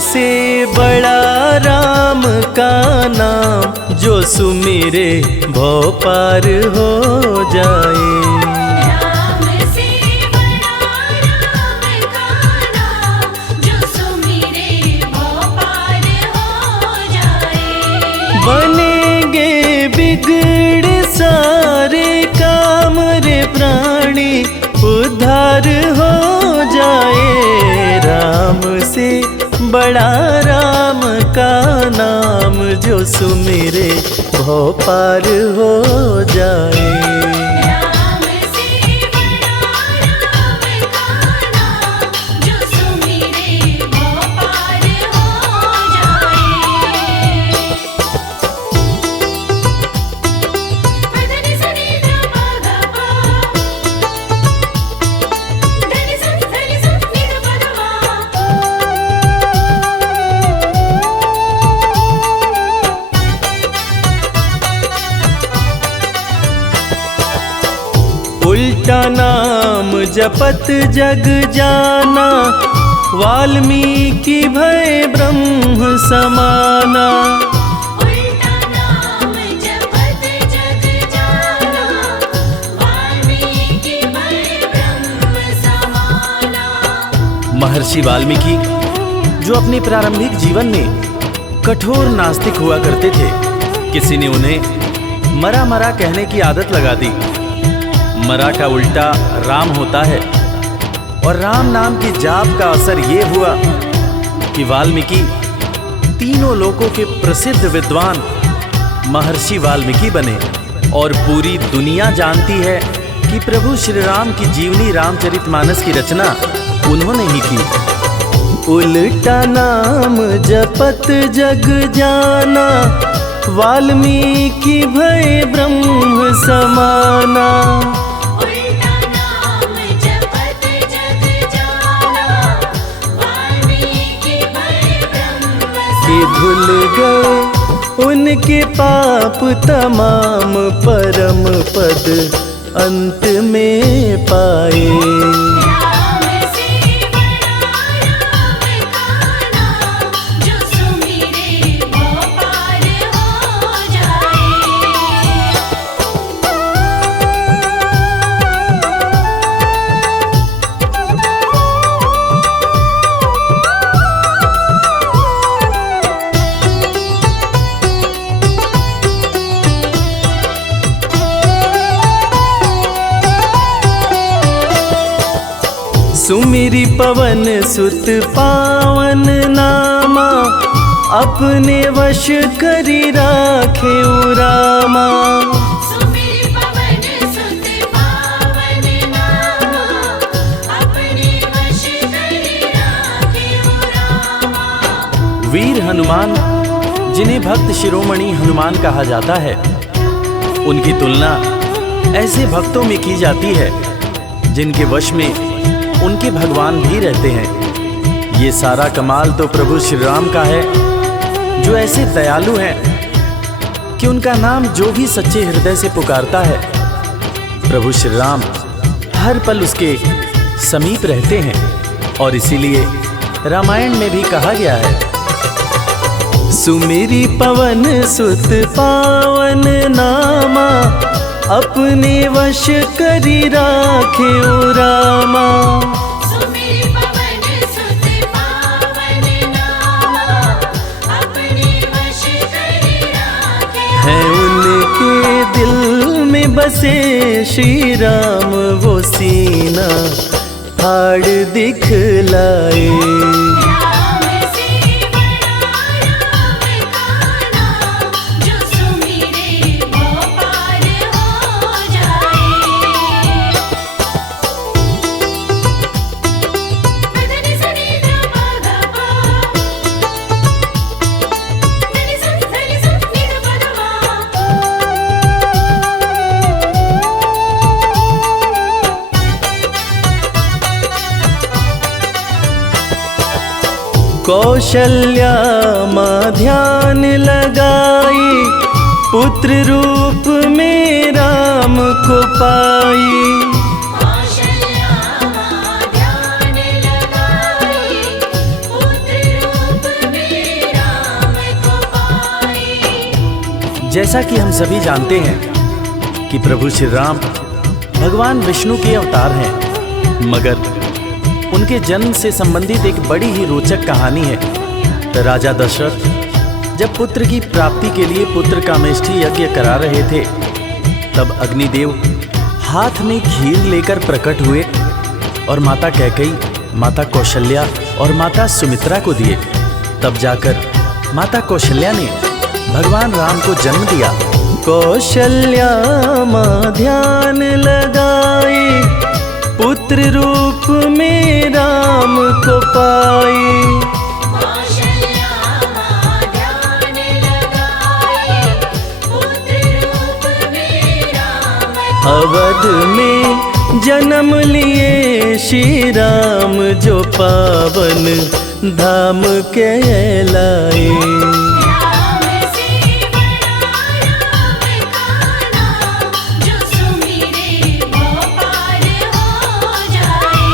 से बड़ा राम का नाम, जो सुमिरे भव पार हो जाए। राम से बड़ा राम का नाम, जो सुमिरे भव पार हो जाए। बनेंगे बिगड़ सारे काम रे प्राणी, उद्धार हो जाए। राम से बड़ा राम का नाम, जो सुमिरे भव पार हो जाए। राम से बड़ा राम का नाम, जो सुमिरे भव पार हो जाए। धनि सनि ध प ग प, धनि सनि नि ध प ध मा। उल्टा नाम जपत जग जाना, वाल्मीकि भय ब्रह्म समाना। उल्टा नाम जपत जग जाना, वाल्मीकि भय ब्रह्म समाना। महर्षि वाल्मीकि जो अपने प्रारंभिक जीवन में कठोर नास्तिक हुआ करते थे, किसी ने उन्हें मरा मरा कहने की आदत लगा दी। मरा का उल्टा राम होता है, और राम नाम के जाप का असर ये हुआ कि वाल्मीकि तीनों लोकों के प्रसिद्ध विद्वान महर्षि वाल्मीकि बने। और पूरी दुनिया जानती है कि प्रभु श्री राम की जीवनी रामचरितमानस की रचना उन्होंने ही की। उल्टा नाम जपत जग जाना, वाल्मीकि भय ब्रह्म समाना। उल्टा नाम जपत जग जाना, वाल्मीकि भय ब्रह्म कि भूल गए उनके पाप तमाम, परम पद अंत में पाए। राम से बड़ा राम का नाम, जो सुमिरे भव पार हो जाए। सुमिरि पवन सुत पावन नामा, अपने वश करी राखे रामा। सुमिर पवन सुत पावन नामा, अपने वश करि राखेउ रामा। वीर हनुमान, जिन्हें भक्त शिरोमणि हनुमान कहा जाता है, उनकी तुलना ऐसे भक्तों में की जाती है जिनके वश में उनके भगवान भी रहते हैं। ये सारा कमाल तो प्रभु श्री राम का है, जो ऐसे दयालु हैं कि उनका नाम जो भी सच्चे हृदय से पुकारता है, प्रभु श्री राम हर पल उसके समीप रहते हैं। और इसीलिए रामायण में भी कहा गया है, सुमिरि पवन सुत पावन नामा, अपने वश करी राखे रामा। सुमिर पवन सुत पावन नामा, अपने वश करि राखेउ। है उनके दिल में बसे श्री राम, वो सीना फाड़ दिखलाए। राम से बड़ा राम का नाम, जो सुमिरे भव पार हो जाए। धनि सनि ध प ग प, धनि सनि नि ध प ध मा। कौशल्या माँ ध्यान लगाई, पुत्र रूप में राम को पाई। कौशल्या माँ ध्यान लगाई, पुत्र रूप जैसा कि हम सभी जानते हैं कि प्रभु श्री राम भगवान विष्णु के अवतार हैं, मगर उनके जन्म से संबंधित एक बड़ी ही रोचक कहानी है। राजा दशरथ जब पुत्र की प्राप्ति के लिए पुत्र कामेष्ठी यज्ञ करा रहे थे, तब अग्निदेव हाथ में खीर लेकर प्रकट हुए और माता कैकेयी, माता कौशल्या और माता सुमित्रा को दिए। तब जाकर माता कौशल्या ने भगवान राम को जन्म दिया। कौशल्या माँ ध्यान लगाई, पुत्र रूप में राम को पाई। कौशल्या माँ ध्यान लगाई, पुत्र रूप में राम अवध में जन्म लिए श्री राम, जो पावन धाम कहलाए। राम से बड़ा राम का नाम, जो सुमिरे वो पार हो जाए।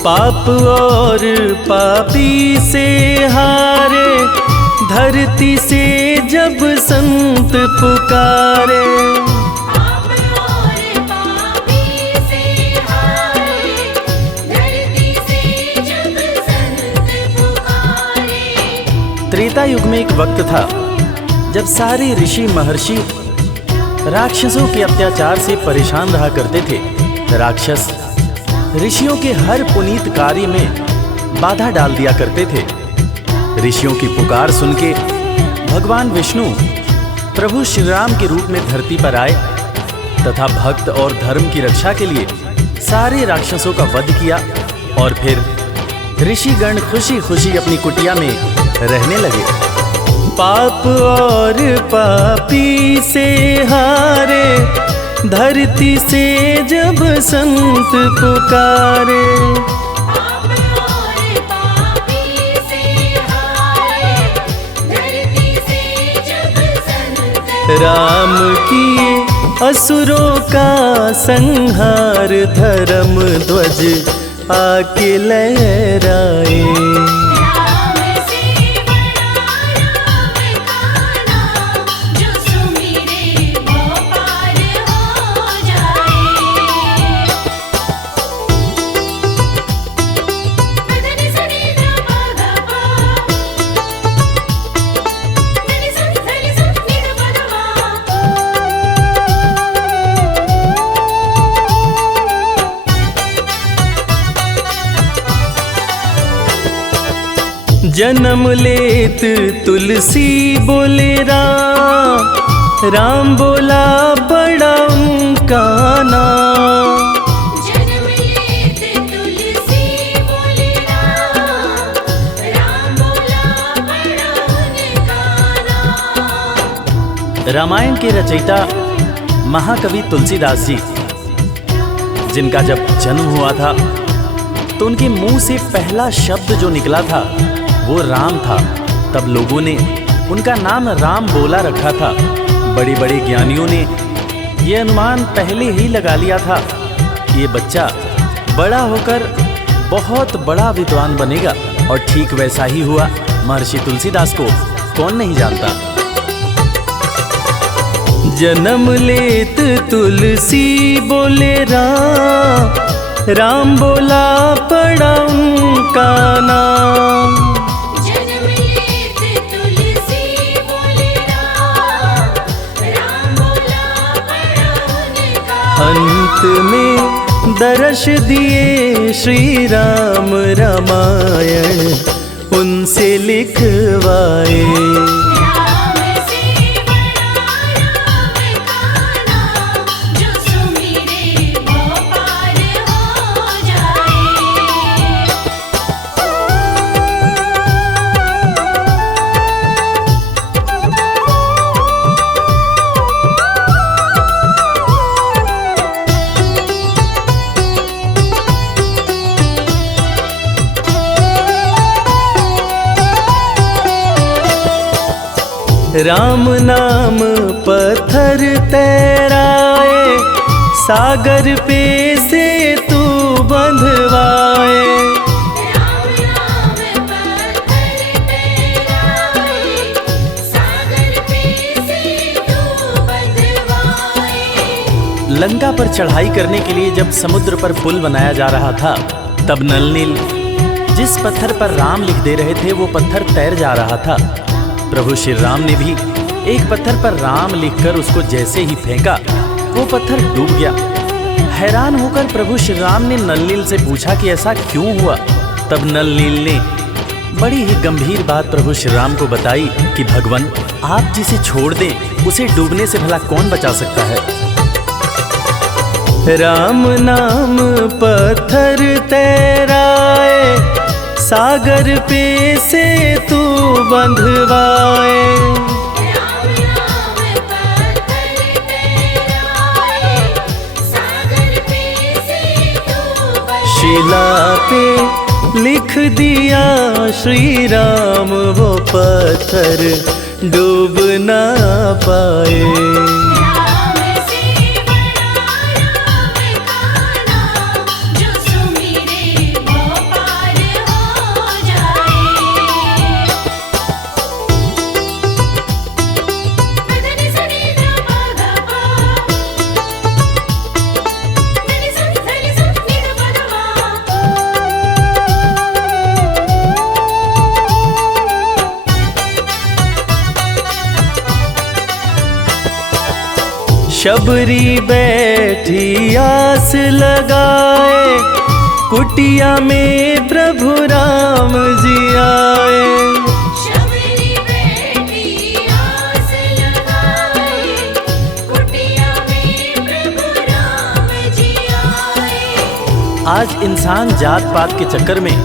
पाप और पापी से हारे, धरती से जब संत पुकारे। पाप और पापी से हारे, धरती से जब संत पुकारे। त्रेता युग में एक वक्त था जब सारे ऋषि महर्षि राक्षसों के अत्याचार से परेशान रहा करते थे। राक्षस ऋषियों के हर पुनीत कार्य में बाधा डाल दिया करते थे। ऋषियों की पुकार सुन के भगवान विष्णु प्रभु श्री राम के रूप में धरती पर आए तथा भक्त और धर्म की रक्षा के लिए सारे राक्षसों का वध किया और फिर ऋषिगण खुशी खुशी अपनी कुटिया में रहने लगे। पाप और पापी से हारे, धरती से जब संत पुकारे। पाप और पापी से हारे, धरती से जब संत राम किए असुरों का संहार, धर्म ध्वज आके लहराए। राम से बड़ा राम का नाम, जो सुमिरे वो पार हो जाए। धनि सनि ध प ध प, धनि सनि नि ध प ध जन्म लेत तुलसी बोले राम, राम बोला बड़ा उनका नाम। जन्म लेत तुलसी बोले राम, राम बोला बड़ा उनका नाम। रामायण के रचयिता महाकवि तुलसीदास जी, जिनका जब जन्म हुआ था तो उनके मुंह से पहला शब्द जो निकला था वो राम था। तब लोगों ने उनका नाम राम बोला रखा था। बड़े बड़े ज्ञानियों ने ये अनुमान पहले ही लगा लिया था कि ये बच्चा बड़ा होकर बहुत बड़ा विद्वान बनेगा, और ठीक वैसा ही हुआ। महर्षि तुलसीदास को कौन नहीं जानता। जन्म लेत तुलसी बोले राम, राम बोला पड़ा उनका नाम। जन्म लेत तुलसी बोले राम, राम बोला बड़ा उनका। अंत में दर्श दिए श्री राम, रामायण उनसे लिखवाए। राम से बड़ा राम का नाम, जो सुमिरे वो पार हो जाए। राम नाम पत्थर तैराए, सागर पे से तू बंधवाए। राम नाम पत्थर तैराए, सागर पे से तू बंधवाए। लंका पर चढ़ाई करने के लिए जब समुद्र पर पुल बनाया जा रहा था, तब नल नील जिस पत्थर पर राम लिख दे रहे थे वो पत्थर तैर जा रहा था। प्रभु श्री राम ने भी एक पत्थर पर राम लिखकर उसको जैसे ही फेंका, वो पत्थर डूब गया। हैरान होकर प्रभु श्री राम ने नल नील से पूछा कि ऐसा क्यों हुआ। तब नल नील ने बड़ी ही गंभीर बात प्रभु श्री राम को बताई कि भगवान, आप जिसे छोड़ दें उसे डूबने से भला कौन बचा सकता है। राम नाम पत्थर तैराए, सागर पे से तू बंधवाए। राम नाम पत्थर तैराए, सागर पे से तू बंधवाए। शिला पे लिख दिया श्री राम, वो पत्थर डूब ना पाए। राम से बड़ा राम का नाम, जो सुमिरे वो पार हो जाए। मदनि सनि ध प ग प, मदनि सनि धनि स नि ध प ध शबरी बैठी आस लगाए, कुटिया में प्रभु राम जी आए। शबरी बैठी आस लगाए, कुटिया में प्रभु राम जी आए। आज इंसान जात पात के चक्कर में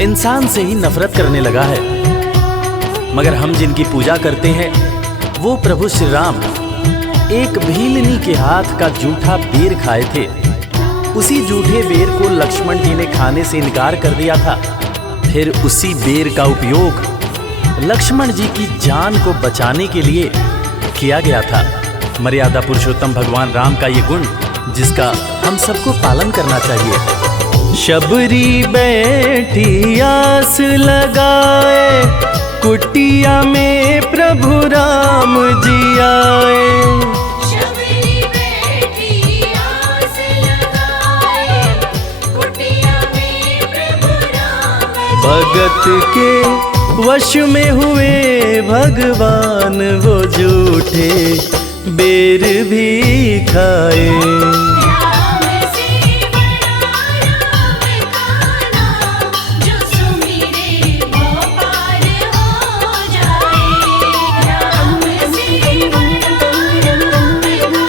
इंसान से ही नफरत करने लगा है, मगर हम जिनकी पूजा करते हैं वो प्रभु श्री राम एक भीलनी के हाथ का जूठा बेर खाए थे। उसी जूठे बेर को लक्ष्मण जी ने खाने से इनकार कर दिया था। फिर उसी बेर का उपयोग लक्ष्मण जी की जान को बचाने के लिए किया गया था। मर्यादा पुरुषोत्तम भगवान राम का ये गुण जिसका हम सबको पालन करना चाहिए। शबरी बैठी आस लगाए, कुटिया में प्रभु राम जी आए। शबरी बैठी आस लगाए, कुटिया में प्रभु राम जी भगत के वश में हुए भगवान, वो झूठे बेर भी खाए। राम से बड़ा राम का नाम, जो सुमिरे वो पार हो जाए। राम से बड़ा राम का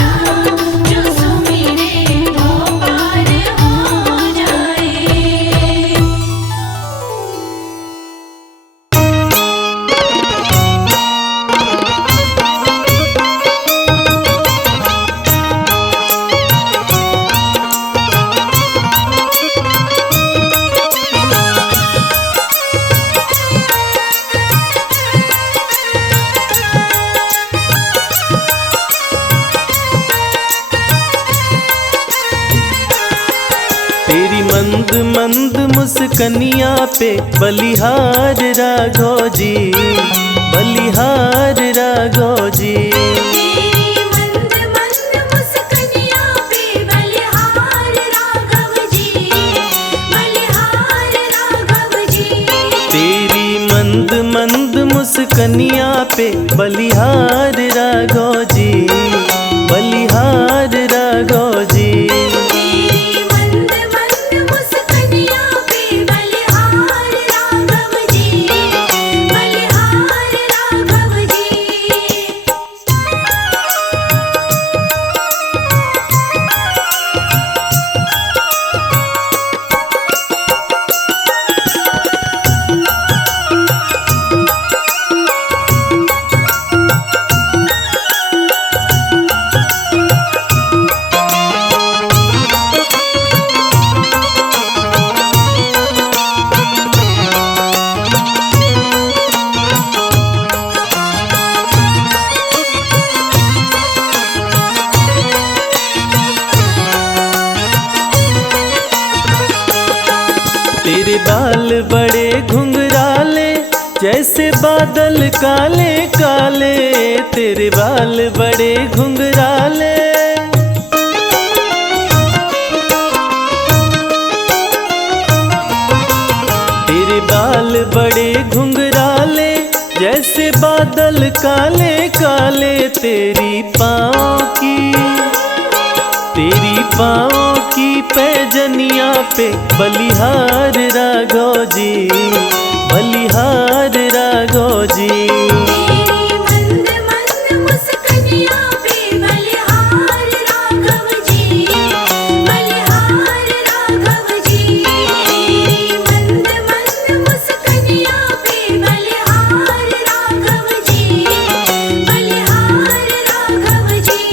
नाम, जो सुमिरे वो पार हो जाए। तेरी मंद मंद मुस्कनिया पे बलिहार राघव जी, बलिहार राघव जी। तेरी मंद मंद मुस्कनिया पे बलिहार राघव जी, बलिहार राघव जी। तेरी मंद मंद मुस्कनिया पे बलिहार राघव जी, बलिहार राघव जी। तेरी मंद मंद मुस्कनिया पे बलिहार राघव जी, बलिहार राघव जी। बाल बड़े घुंघराले जैसे बादल काले काले, तेरे बाल बड़े घुंघराले। तेरे बाल बड़े घुंघराले जैसे बादल काले काले, तेरी पाँव की पैजनिया पे बलिहार राघव जी, बलिहार राघव जी। तेरी मंद मंद मुस्कानियाँ पे बलिहार राघव जी, बलिहार राघव जी। तेरी मंद मंद मुस्कानियाँ पे बलिहार राघव जी, बलिहार राघव जी।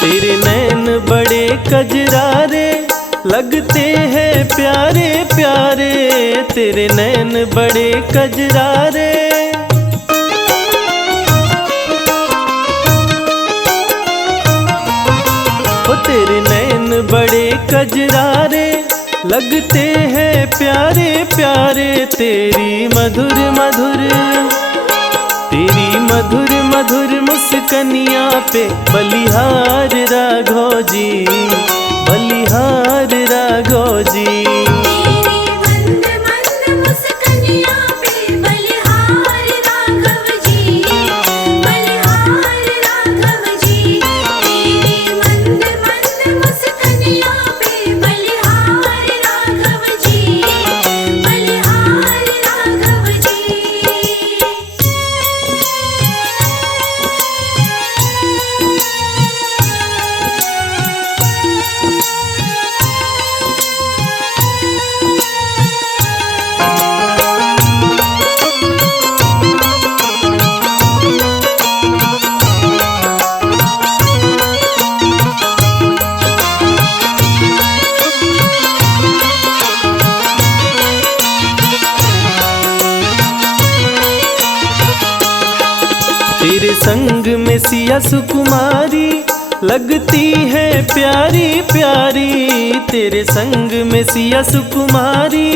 तेरे नैन बड़े कजरारे लगते हैं प्यारे प्यारे, तेरे नैन बड़े कजरारे। ओ तेरे नैन बड़े कजरारे लगते हैं प्यारे प्यारे, तेरी मधुर मधुर मुस्कनिया पे बलिहार राघव जी, बलिहार राघव जी। तेरी मंद मंद मुस्कानियाँ पे बलिहार राघव जी, बलिहार राघव जी। तेरी मंद मंद मुस्कानियाँ पे बलिहार राघव जी, बलिहार राघव जी। तेरे संग में सिया सुकुमारी लगती है प्यारी प्यारी, तेरे संग में सिया सुकुमारी।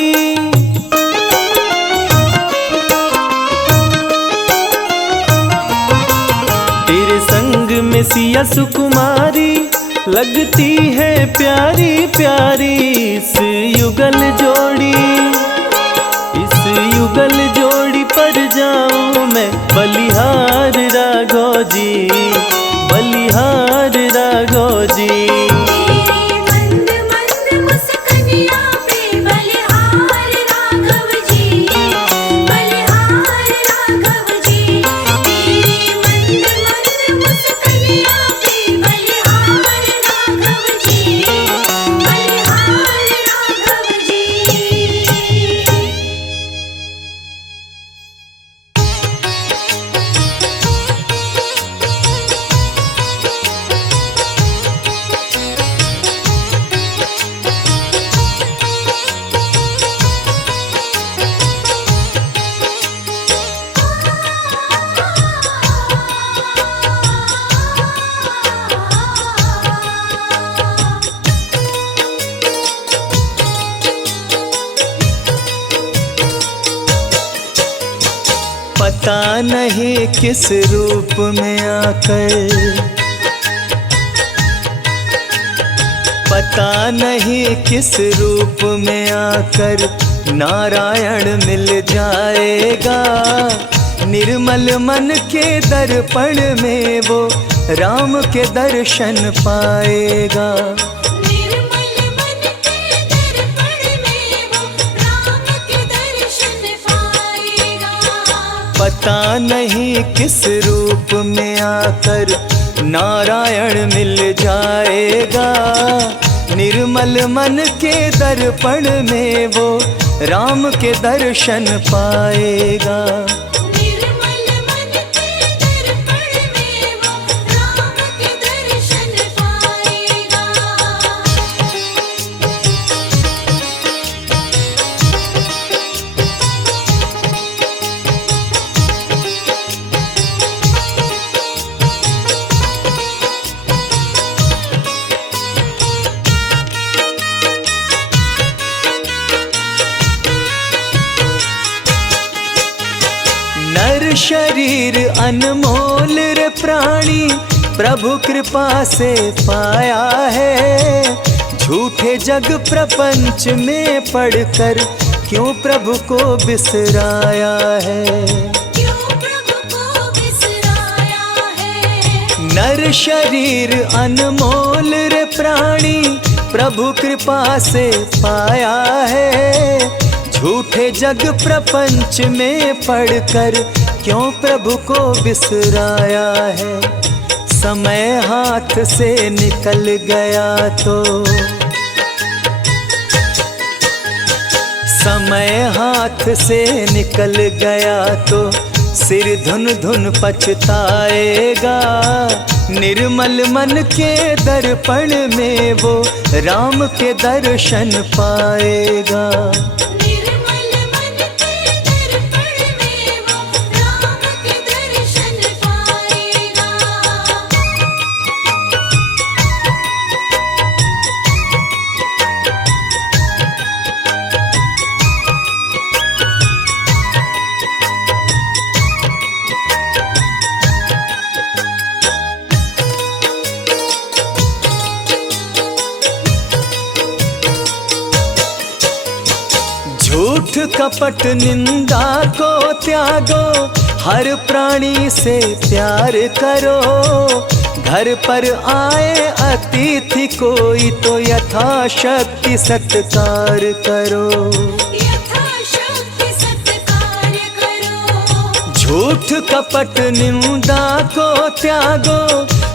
तेरे संग में सिया सुकुमारी लगती है प्यारी प्यारी, इस युगल जोड़ी पर जाऊं मैं बलिहार राघव जी, बलिहार राघव जी। तेरी मंद मंद मुस्कानियाँ पे बलिहार राघव जी, बलिहार राघव जी। तेरी मंद मंद मुस्कानियाँ पे बलिहार राघव जी, बलिहार राघव जी। पता नहीं किस रूप में आकर, पता नहीं किस रूप में आकर नारायण मिल जाएगा। निर्मल मन के दर्पण में वो राम के दर्शन पाएगा। निर्मल मन के दर्पण में वो राम के दर्शन पाएगा। पता नहीं किस रूप में आकर नारायण मिल जाएगा। निर्मल निर्मल मन के दर्पण में वो राम के दर्शन पाएगा। निर्मल मन के दर्पण में वो राम के दर्शन पाएगा। नर शरीर अनमोल रे प्राणी प्रभु कृपा से पाया है। झूठे जग प्रपंच में पड़कर क्यों प्रभु को बिसराया है। क्यों प्रभु को बिसराया है। नर शरीर अनमोल रे प्राणी प्रभु कृपा से पाया है। झूठे जग प्रपंच में पड़कर क्यों प्रभु को बिसराया है। समय हाथ से निकल गया तो समय हाथ से निकल गया तो सिर धुन धुन पछताएगा। निर्मल मन के दर्पण में वो राम के दर्शन पाएगा। निर्मल मन के दर्पण में वो राम के दर्शन पाएगा। झूठ कपट निंदा को त्यागो, हर प्राणी से प्यार करो। घर पर आए अतिथि कोई तो यथाशक्ति सत्कार करो। यथाशक्ति सत्कार करो। झूठ कपट निंदा को त्यागो,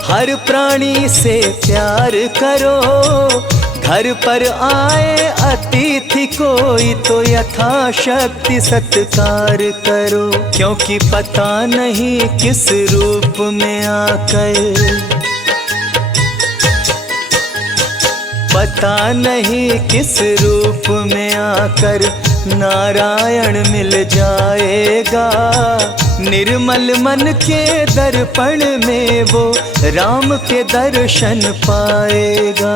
हर प्राणी से प्यार करो। घर पर आए अतिथि कोई तो यथाशक्ति सत्कार करो। क्योंकि पता नहीं किस रूप में आकर, पता नहीं किस रूप में आकर नारायण मिल जाएगा। निर्मल मन के दर्पण में वो राम के दर्शन पाएगा।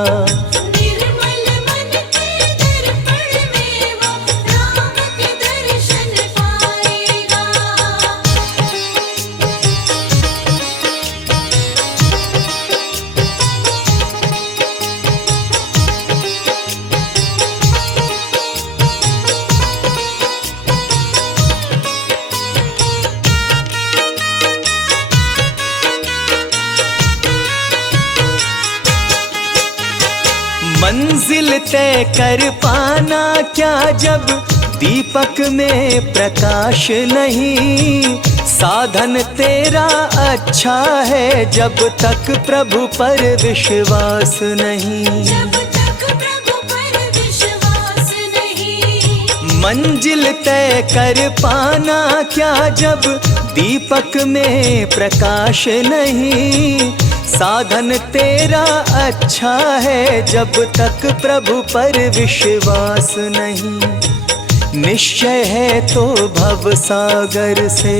निर्मल मन के दर्पण में वो राम के दर्शन पाएगा। मंजिल तय कर पाना क्या जब दीपक में प्रकाश नहीं। साधन तेरा अच्छा है जब तक प्रभु पर विश्वास नहीं। जब तक प्रभु पर विश्वास नहीं। मंजिल तय कर पाना क्या जब दीपक में प्रकाश नहीं। साधन तेरा अच्छा है जब तक प्रभु पर विश्वास नहीं। निश्चय है तो भव सागर से,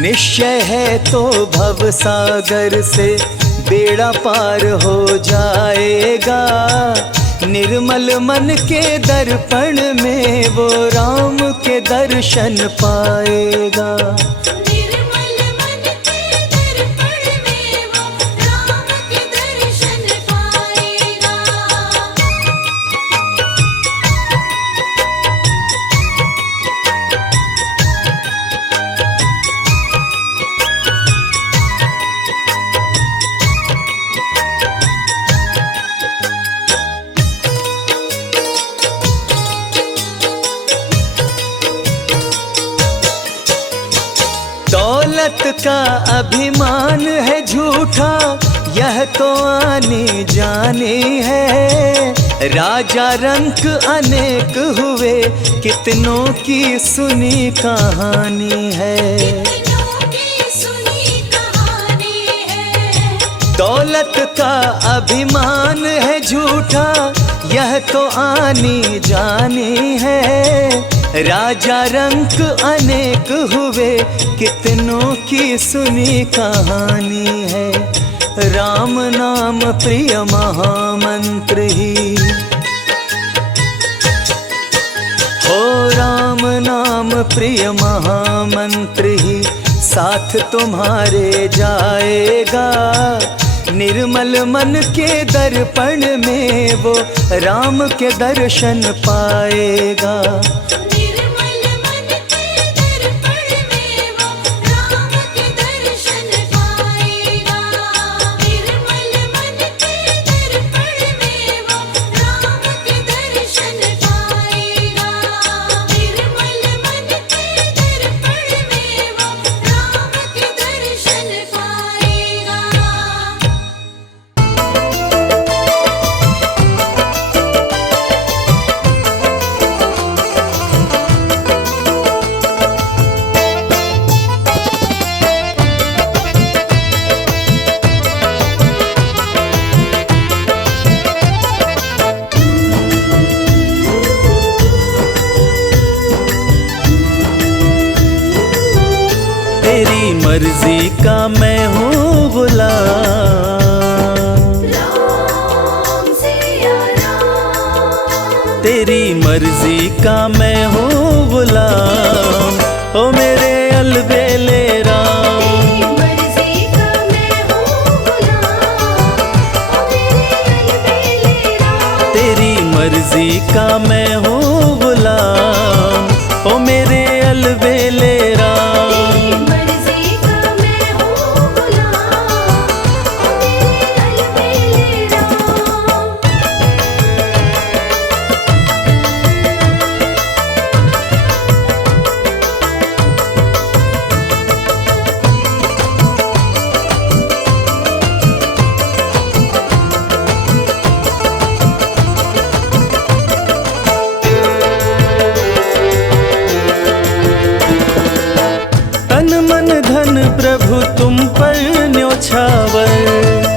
निश्चय है तो भव सागर से बेड़ा पार हो जाएगा। निर्मल मन के दर्पण में वो राम के दर्शन पाएगा। निर्मल मन के दर्पण में वो राम के दर्शन पाएगा। दौलत का अभिमान है झूठा, यह यह तो आनी जानी है। राजा रंक अनेक हुए, कितनों की सुनी कहानी है। कितनों की सुनी कहानी है। दौलत का अभिमान है झूठा, यह तो आनी जानी है। राजा रंक अनेक हुए, कितनों की सुनी कहानी है। राम नाम प्रिय महामंत्र ही, हो राम नाम प्रिय महामंत्र ही साथ तुम्हारे जाएगा। निर्मल मन के दर्पण में वो राम के दर्शन पाएगा। निर्मल मन के दर्पण में वो राम के दर्शन पाएगा। निर्मल मन के दर्पण में वो राम के दर्शन पाएगा। निर्मल मन के दर्पण में वो राम के दर्शन पाएगा। तेरी मर्जी का मैं हूँ गुलाम, राम सिया राम। तेरी मर्जी का मैं हूँ गुलाम। ओ मेरे अलबेले राम, तेरी मर्जी का मैं हूँ गुलाम। ओ मेरे अलबेले राम। तेरी मर्जी का मैं हूँ गुलाम। ओ मेरे अलबेले राम, तेरी मर्जी का मैं हूँ गुलाम। ओ मेरे अलबेले राम। तन मन धन प्रभु तुम पर न्योछावर।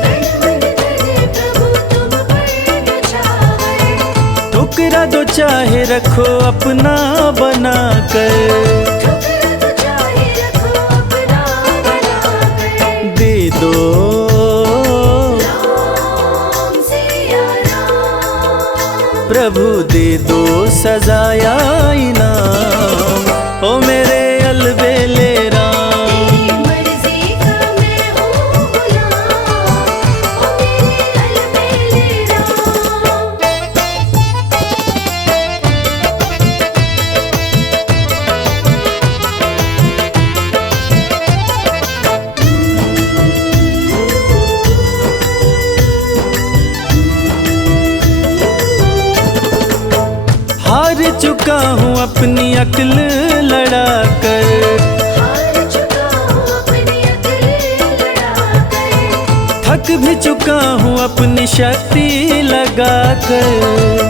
तन मन धन प्रभु तुम पर न्योछावर। ठुकरा दो चाहे रखो अपना बनाकर, ठुकरा तो चाहे रखो अपना बनाकर। दे दो राम सिया राम। प्रभु दे दो सजाया इनाम। ओ मेरे अलबेले राम, तेरी मर्जी का मैं हूँ गुलाम। ओ मेरे अलबेले राम। हार चुका हूँ अपनी अक्ल लड़ाकर। हार चुका हूँ अपनी अक्ल लड़ाकर। थक भी चुका हूँ अपनी शक्ति लगाकर।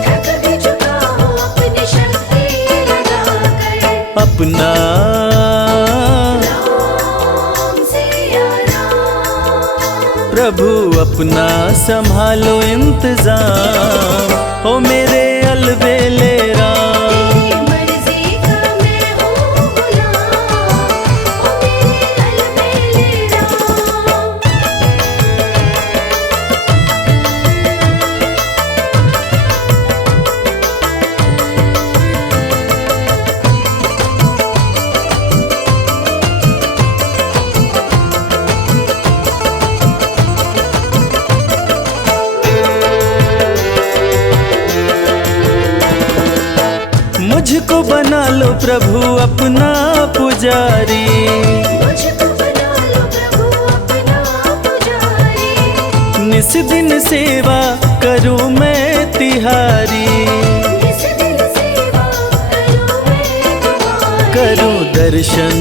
थक भी चुका हूँ अपनी शक्ति लगाकर। अपना राम सिया राम। प्रभु अपना संभालो इंतजाम। ओ मेरे अलबेले राम, तेरी मर्जी का मैं हूँ गुलाम। ओ मेरे अलबेले राम। मुझको बना लो प्रभु अपना पुजारी। मुझको बना लो प्रभु अपना पुजारी। निस दिन सेवा करूँ मैं तिहारी। निस दिन सेवा करूँ मैं तुम्हारी। करूँ दर्शन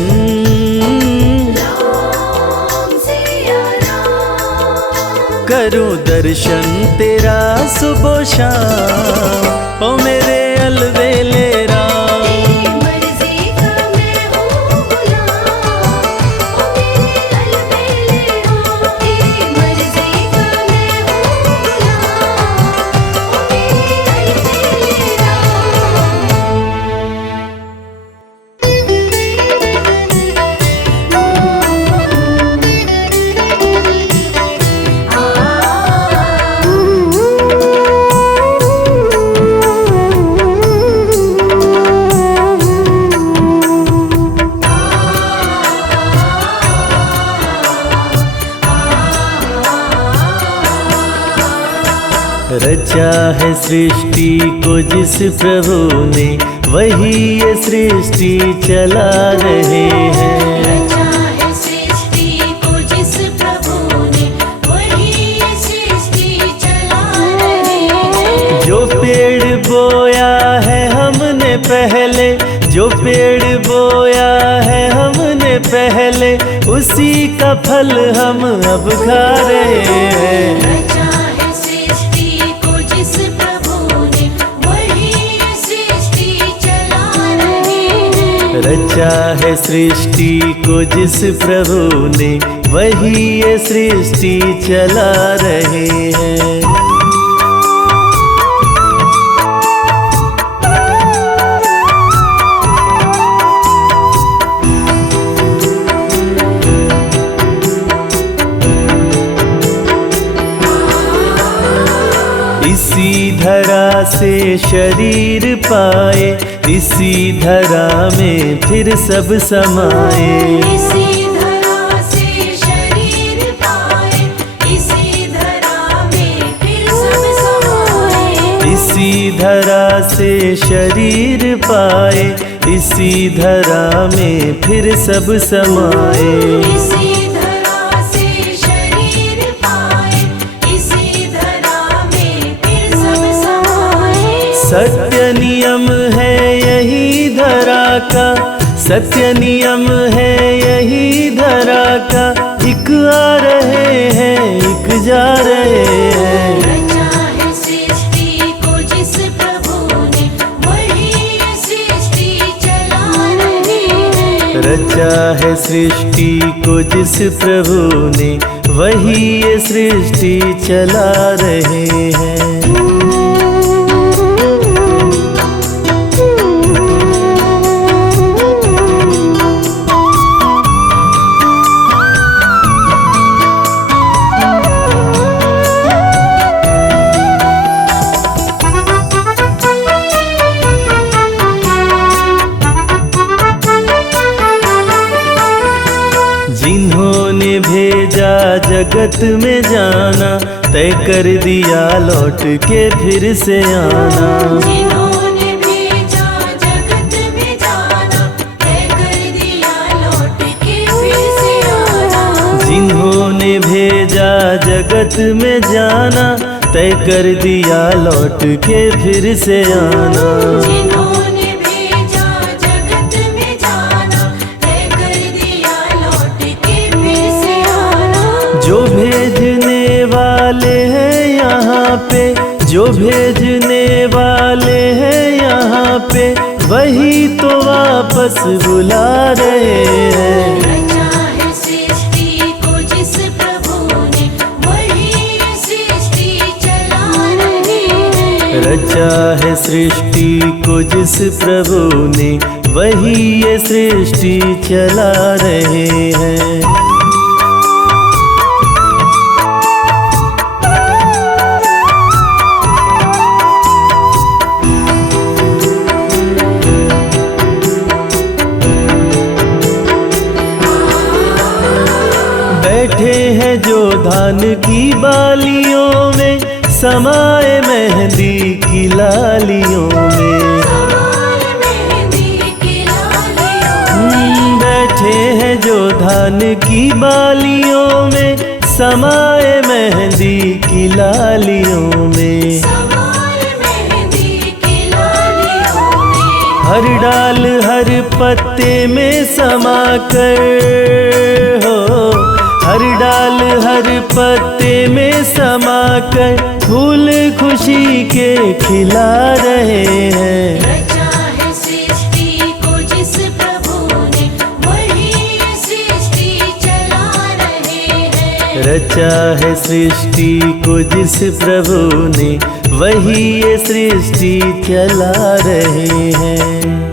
राम सिया राम। करूं दर्शन तेरा सुबह शाम ओ मेरे अलवेले राम। तेरी मर्जी का मैं हूँ गुलाम, ओ मेरे अलबेले राम। तेरी मर्जी का मैं हूँ गुलाम, ओ मेरे अलबेले रचा है सृष्टि को जिस प्रभु ने, वही ये सृष्टि चला रहे हैं। रचा है सृष्टि को जिस प्रभु ने, वही ये सृष्टि चला रहे हैं। जो पेड़ बोया है हमने पहले, जो पेड़ बोया है हमने पहले, उसी का फल हम अब खा रहे हैं। रचा है सृष्टि को जिस प्रभु ने, वही ये सृष्टि चला रहे हैं। रचा है सृष्टि को जिस प्रभु ने, वही ये सृष्टि चला रहे हैं। इसी धरा से शरीर पाए, इसी धरा में फिर सब समाए। इसी धरा से शरीर पाए, इसी धरा में फिर सब समाए। इसी धरा से शरीर पाए, इसी धरा में फिर सब समाए। इसी धरा से शरीर पाए, इसी धरा में फिर सब समाए। सत्य नियम है यही धरा का, सत्य नियम है यही धरा का, एक आ रहे हैं एक जा रहे हैं। रचा है सृष्टि को जिस प्रभु ने, वही ये सृष्टि चला रहे हैं। रचा है सृष्टि को जिस प्रभु ने, वही ये सृष्टि चला रहे हैं। जिन्होंने भेजा जगत में जाना, तय कर दिया लौट के फिर से आना। जिन्होंने भेजा जगत में जाना, तय कर दिया लौट के फिर से आना। जिन्होंने भेजा जगत में जाना, तय कर दिया लौट के फिर से आना। जिन्होंने भेजा जगत में जाना, तय कर दिया लौट के फिर से आना। जो भेजने वाले हैं यहाँ पे, जो भेजने वाले हैं यहाँ पे, वही तो वापस बुला रहे हैं। रचा है सृष्टि को जिस प्रभु ने, वही ये सृष्टि चला रहे हैं। रचा है सृष्टि को जिस प्रभु ने, वही ये सृष्टि चला रहे हैं। बैठे हैं जो धान की बालियों में, समाए मेहंदी की लालियों में। समाए मेहंदी की लालियों। बैठे हैं जो धान की बालियों में, समाए मेहंदी की लालियों में। समाए मेहंदी की लालियों में। हर डाल हर पत्ते में समा कर हो, हर हर डाल हर पत्ते में समाकर फूल खुशी के खिला रहे हैं। रचा है सृष्टि को जिस प्रभु ने वही सृष्टि चला रहे हैं। रचा है सृष्टि को जिस प्रभु ने वही ये सृष्टि चला रहे हैं।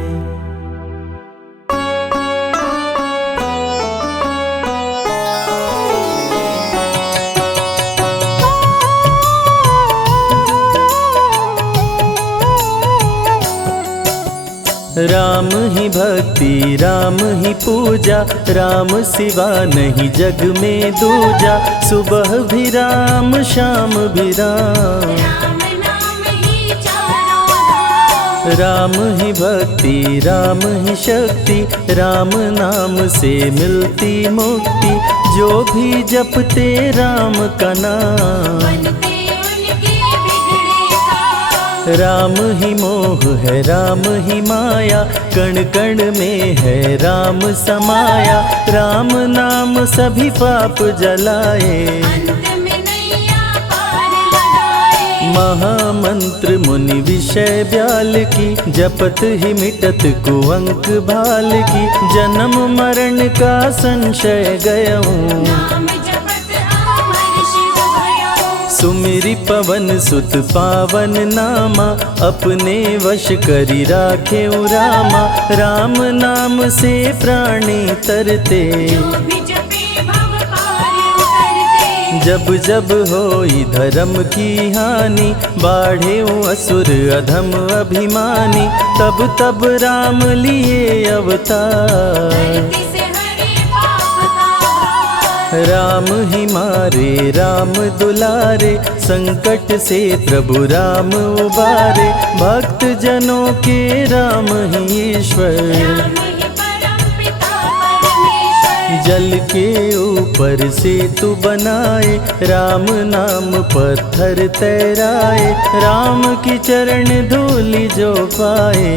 राम ही भक्ति राम ही पूजा, राम सिवा नहीं जग में दूजा। सुबह भी राम शाम भी राम, राम नाम ही चारों धाम। राम ही भक्ति राम ही शक्ति, राम नाम से मिलती मुक्ति। जो भी जपते राम का नाम, बनते उनके बिगड़े काम। राम ही मोह है राम ही माया, कण कण में है राम समाया। राम नाम सभी पाप जलाए, अंत में नैया पार लगाए। महामंत्र मुनि विषय ब्याल की, जपत ही मिटत कुअंक भाल की। जन्म मरण का संशय गयऊं, नाम जपत अमर शिव भयऊं। सुमिरि पवन सुत पावन नामा, अपने वश करी राखे रामा। राम नाम से प्राणी तरते, जो भी जपे भव पार उतरते। जब जब होई धर्म की हानि, बाढ़े असुर अधम अभिमानी। तब तब राम लिए अवतार, धरती से हरे पाप का भार। राम ही मारे राम दुलारे, संकट से प्रभु राम उबारे। भक्त जनों के राम ही ईश्वर, राम ही परम पिता परमेश्वर। जल के ऊपर सेतु बनाए, राम नाम पत्थर तैराए। राम की चरण धूलि जो पाए,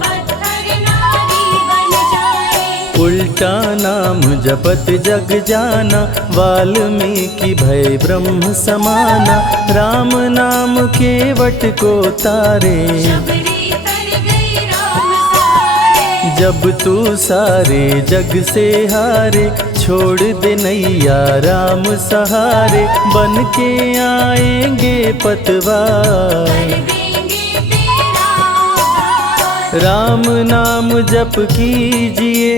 पत्थर नारी बन जाए। उल्टा नाम जपत जग जाना, वाल्मीकि भय ब्रह्म समाना। राम नाम के वट को तारे, शबरी तर गई राम सहारे। जब तू सारे जग से हारे, छोड़ दे नैया राम सहारे। बन के आएंगे पतवार, कर देंगे तेरा उद्धार। राम नाम जप कीजिए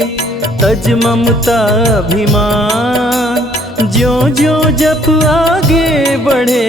तज ममता अभिमान। ज्यों ज्यों जप आगे बढ़े,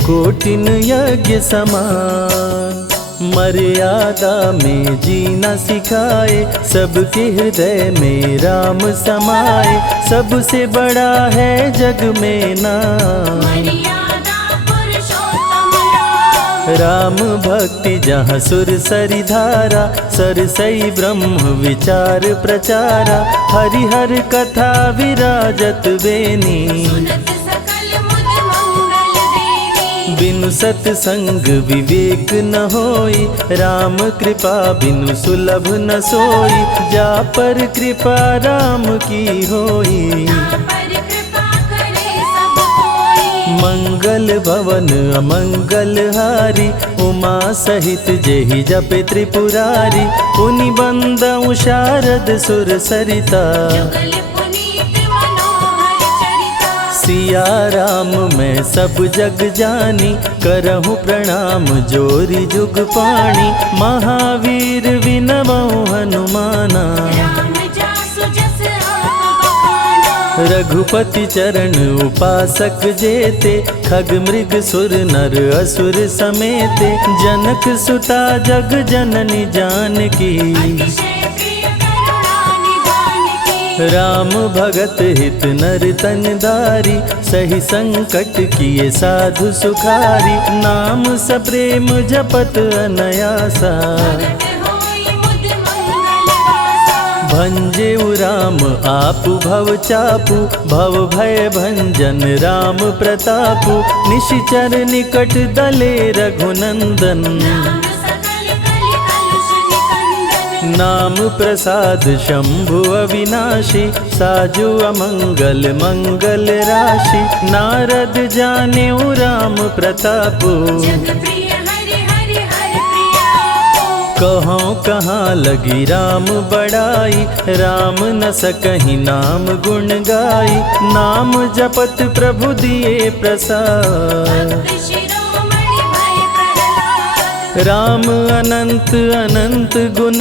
कोटिन यज्ञ समान। मर्यादा में जीना सिखाए, सबके हृदय में राम समाए। सबसे बड़ा है जग में नाम, मर्यादा पुरुषोत्तम राम। राम भक्ति जहाँ सुर सरि धारा, सरसई ब्रह्म विचार प्रचारा। हरिहर कथा विराजत बेनी, सुनत सकल मुद मंगल देनी। बिनु सत्संग विवेक न होई, राम कृपा बिनु सुलभ न सोई। जा पर कृपा राम की होई, पर कृपा करे सब कोई। मंगल भवन अमंगल हारी। उमा सहित जेहि जपे त्रिपुरारी। पुनि बंदउ शारद सुर सरिता, जुगल पुनीत मनोहर चरिता। सिया राम मैं सब जग जानी, करहूँ प्रणाम जोरी जुग पाणी। महावीर विनमऊ हनुमाना, राम जासु जस आप बखाना। रघुपति चरण उपासक जेते। खग मृग सुर नर असुर समेते। जनक सुता जग जननी जानकी, अतिशय प्रिय करुणा निधान की। राम भगत हित नर तन दारी। सही संकट किए साधु सुखारी। नाम सप्रेम जपत अनयासा, भगत होई मुद मंगल वासा। भंजेउ राम आपु भव चापु। भव भय भंजन राम प्रतापु। निशिचर निकट दले रघुनंदन, नाम सकल कलि कलुष निकंदन। नाम प्रसाद शंभु अविनाशी, साजु अमंगल मंगल राशि। नारद जाने राम प्रतापो, जग प्रिय हरि हरि हर प्रिया। कहों कहाँ लगी राम बड़ाई, राम न सकहि नाम गुण गाई। नाम जपत प्रभु दिए प्रसाद, भक्त शिरोमणि भय प्रहलाद। राम अनंत अनंत गुण,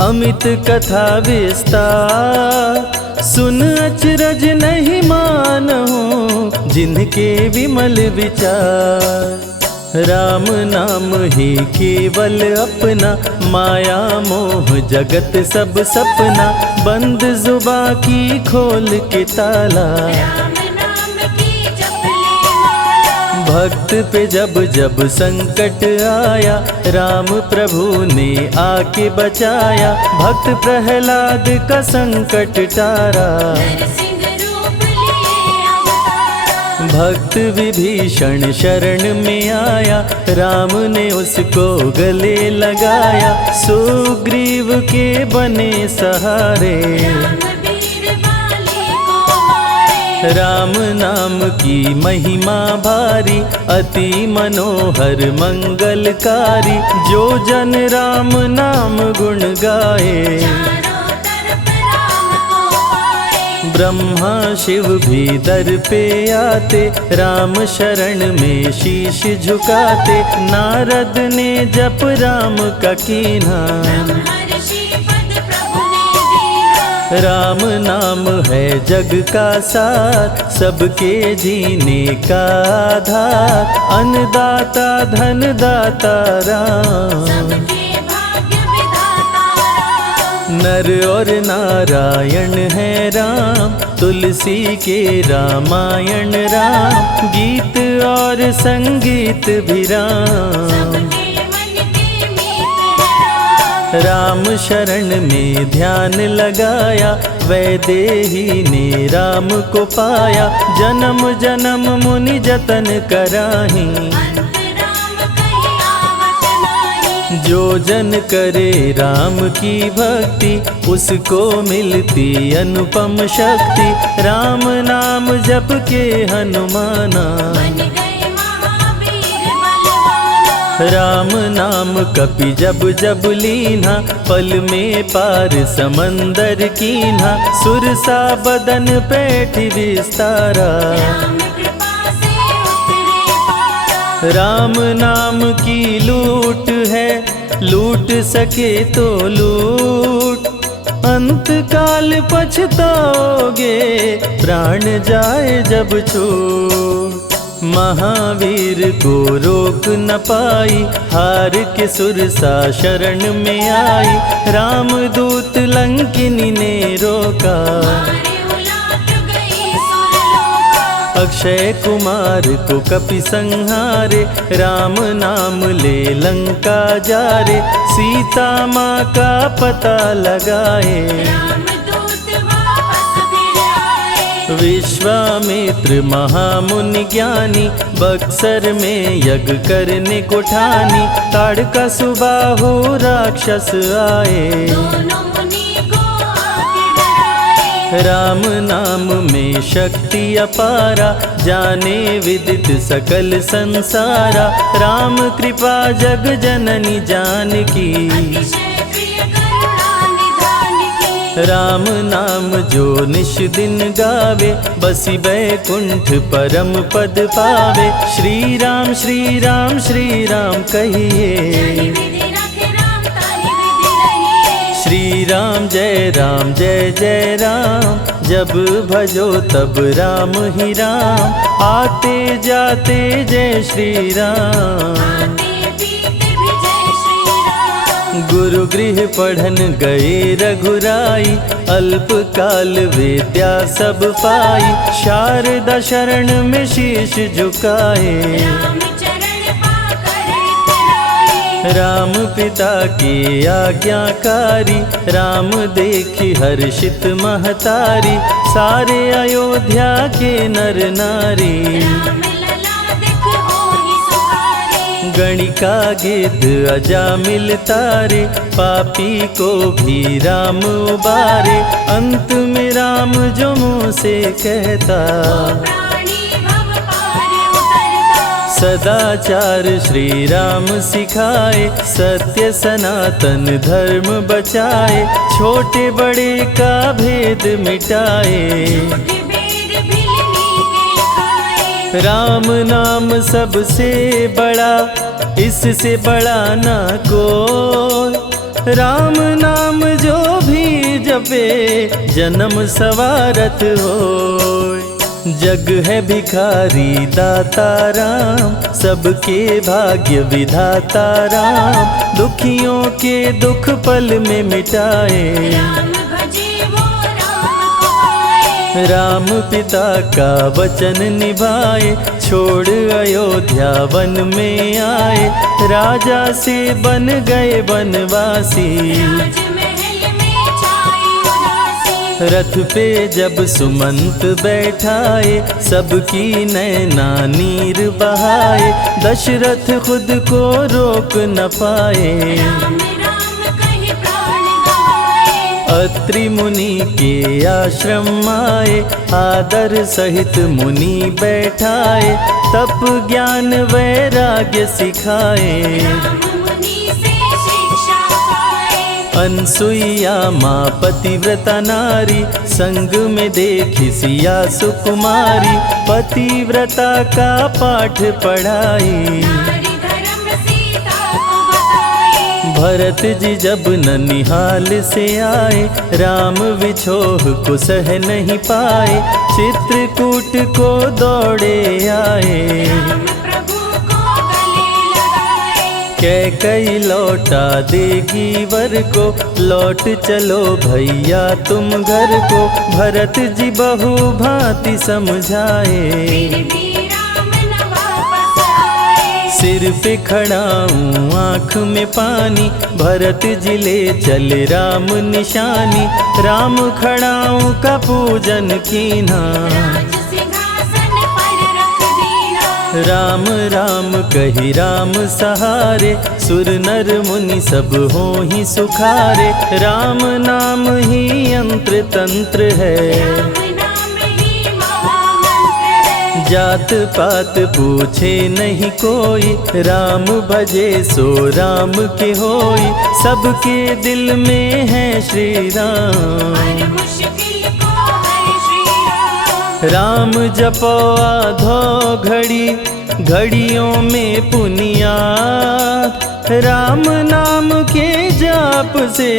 अमित कथा विस्तार। सुन अचरज नहीं मानहु, जिनके विमल विचार। राम नाम ही केवल अपना, माया मोह जगत सब सपना। बंद जुबां की खोल के ताला, राम नाम की जप ले माला। भक्त पे जब जब संकट आया, राम प्रभु ने आके बचाया। भक्त प्रहलाद का संकट टारा, नरसिंह रूप लिए अवतारा। भक्त विभीषण शरण में आया, राम ने उसको गले लगाया। सुग्रीव के बने सहारे, राम वीर बाली को मारे। राम नाम की महिमा भारी, अति मनोहर मंगलकारी। जो जन राम नाम गुण गाए, चारों तरफ राम को पाए। ब्रह्मा शिव भी दर पे आते, राम शरण में शीश झुकाते। नारद ने जप राम का कीन्हा, ब्रह्मर्षि पद प्रभु ने दीना। राम नाम है जग का सार, सबके जीने का आधार। अन्नदाता धनदाता राम, सबके भाग्य विधाता राम। नर और नारायण है राम, तुलसी के रामायण राम। गीत और संगीत भी राम, सबके मन के मीत है राम। राम शरण में ध्यान लगाया, वैदेही ने राम को पाया। जन्म जन्म मुनि जतन कराही, अंत राम कहीं आवत नाही। जो जन करे राम की भक्ति, उसको मिलती अनुपम शक्ति। राम नाम जप के हनुमाना, बन गए महावीर बलवाना। राम नाम कपि जब जब लीन्हा, पल में पार समंदर कीन्हा। सुरसा बदन पैठ विस्तारा, राम कृपा से उतरे पारा। राम नाम की लूट है, लूट सके तो लूट। अंत काल पछताओगे, प्राण जाए जब छूट। महावीर को रोक न पाई, हार के सुरसा शरण में आई। राम दूत लंकिनी ने रोका, मारे उलाट गई सुरलोका। अक्षय कुमार को कपि संहारे। राम नाम ले लंका जारे, सीता माँ का पता लगाए। रामदूत वापस फिर आए। विश्वामित्र महामुनि ज्ञानी, बक्सर में यज्ञ करने को ठानी। ताड़का सुबाहु राक्षस आए, दोनों मुनि को आके डराए। राम नाम में शक्ति अपारा, जाने विदित सकल संसारा। राम कृपा जग जननी जानकी, अतिशय प्रिय करुणा निधान की। राम नाम जो निश दिन गावे, बसी बैकुंठ परम पद पावे। श्री राम श्री राम श्री राम जाहि कहिए, विधि रखे राम ताहि विधि रहिए। श्री राम जय जय राम। जब भजो तब राम ही राम, आते जाते जय श्री राम। आते पीते भी जय श्री राम। गुरु गृह पढ़न गए रघुराई, अल्प काल विद्या सब पाई। शारदा शरण में शीश झुकाए, राम चरण पाकर इतराए। राम पिता की आज्ञाकारी। राम देखी हर्षित महतारी, सारे अयोध्या के नर नारी। राम लला दिख होहि सुखारे। गणिका गिद्ध अजामिल तारे, पापी को भी राम उबारे। अंत में राम जो मुँह से कहता, प्राणी भव पार उतरता। सदाचार श्री राम सिखाए, सत्य सनातन धर्म बचाए। छोटे बड़े का भेद मिटाए, भेद भिलनी के खाए। राम नाम सबसे बड़ा, इससे बड़ा ना कोई। राम नाम जो भी जपे, जन्म सवारत होय। जग है भिखारी दाता राम, सबके भाग्य विधाता राम। दुखियों के दुख पल में मिटाए, राम भजे वो राम को पाए। राम पिता का वचन निभाए। छोड़ अयोध्या वन में आए, राजा से बन गए वनवासी। राजमहल में छाई उदासी। रथ पे जब सुमंत बैठाए, सबकी नैना नीर बहाए। दशरथ खुद को रोक न पाए, राम राम कहे प्राण गवाए। अत्रि मुनि के आश्रम आए, आदर सहित मुनि बैठाए। तप ज्ञान वैराग्य सिखाए, राम मुनि से शिक्षा पाए। अनसुईया माँ पतिव्रता नारी, संग में देखी सिया सुकुमारी। पतिव्रता का पाठ पढ़ाई, नारी धर्म सीता को बताए। भरत जी जब ननिहाल से आए, राम विछोह को सह नहीं पाए। चित्रकूट को दौड़े आए, राम प्रभु को गले लगाए। कैकई लौटा देगी वर को, लौट चलो भैया तुम घर को। भरत जी बहु भांति समझाए, फिर भी राम न वापस आए। सिर पे खड़ाऊं आँख में पानी, भरत जी ले चले राम निशानी। राम खड़ाऊं का पूजन कीना, राज सिंहासन पर रख दीना। राम राम कही राम सहारे। सुर नर मुनि सब हो ही सुखारे, राम नाम ही यंत्र तंत्र है। राम नाम ही महामंत्र है। जात पात पूछे नहीं कोई, राम भजे सो राम के होई। सबके दिल में है श्री राम, हर मुश्किल को हर श्री राम। राम जपो आधो घड़ी, घड़ियों में पुनियाद। राम नाम के जाप से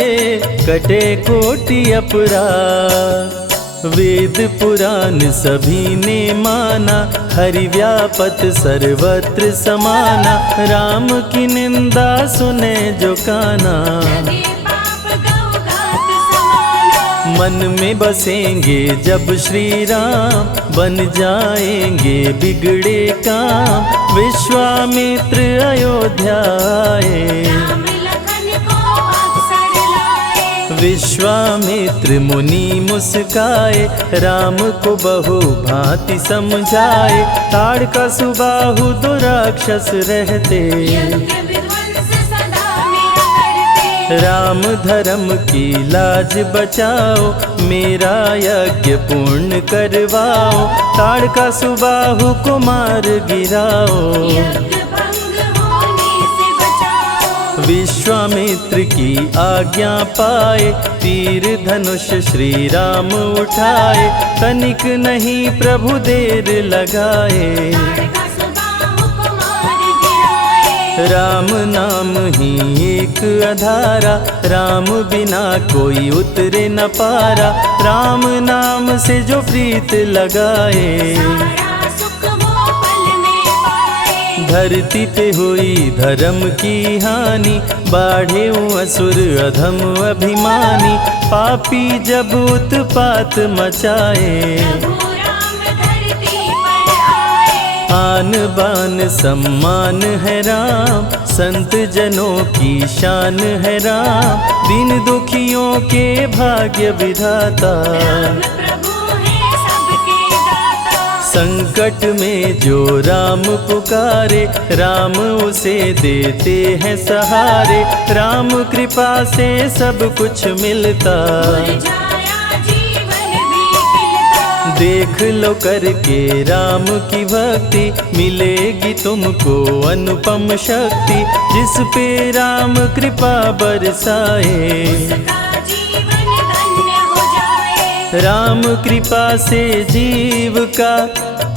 कटे कोटि अपराध। वेद पुराण सभी ने माना, हरि व्यापत सर्वत्र समाना। राम की निंदा सुने जो काना, लगे पाप गौ घात समाना। मन में बसेंगे जब श्री राम, बन जाएंगे बिगड़े काम। विश्वामित्र अयोध्या आए, राम लखन को अवसर लाए। विश्वामित्र मुनि मुस्काए, राम को बहु भांति समझाए। ताड़का सुबाहु दो राक्षस रहते, यज्ञ विध्वंस सदा मेरा करते। राम धर्म की लाज बचाओ, मेरा यज्ञ पूर्ण करवाओ। ताड़का सुबाहु को मार गिराओ, यज्ञ भंग होने से बचाओ। विश्वामित्र की आज्ञा पाए, तीर धनुष श्री राम उठाए। तनिक नहीं प्रभु देर लगाए, ताड़का सुबाहु को मार गिराए। राम नाम ही एक आधारा, राम बिना कोई उतरे न पारा। राम नाम से जो प्रीत लगाए, सारा सुख वो पल में पाए। धरती पे हुई धर्म की हानि, बाढ़े असुर अधम अभिमानी। पापी जब उत्पात मचाए, प्रभु राम धरती पर आए। आन बान सम्मान है राम, संत जनों की शान है राम। दीन दुखियों के भाग्य विधाता, राम प्रभु है सबके दाता। संकट में जो राम पुकारे, राम उसे देते हैं सहारे। राम कृपा से सब कुछ मिलता, मुरझाया जीवन भी खिलता। देख लो करके राम की भक्ति, मिलेगी तुमको अनुपम शक्ति। जिस पे राम कृपा बरसाए, उसका जीवन धन्य हो जाए। राम कृपा से जीव का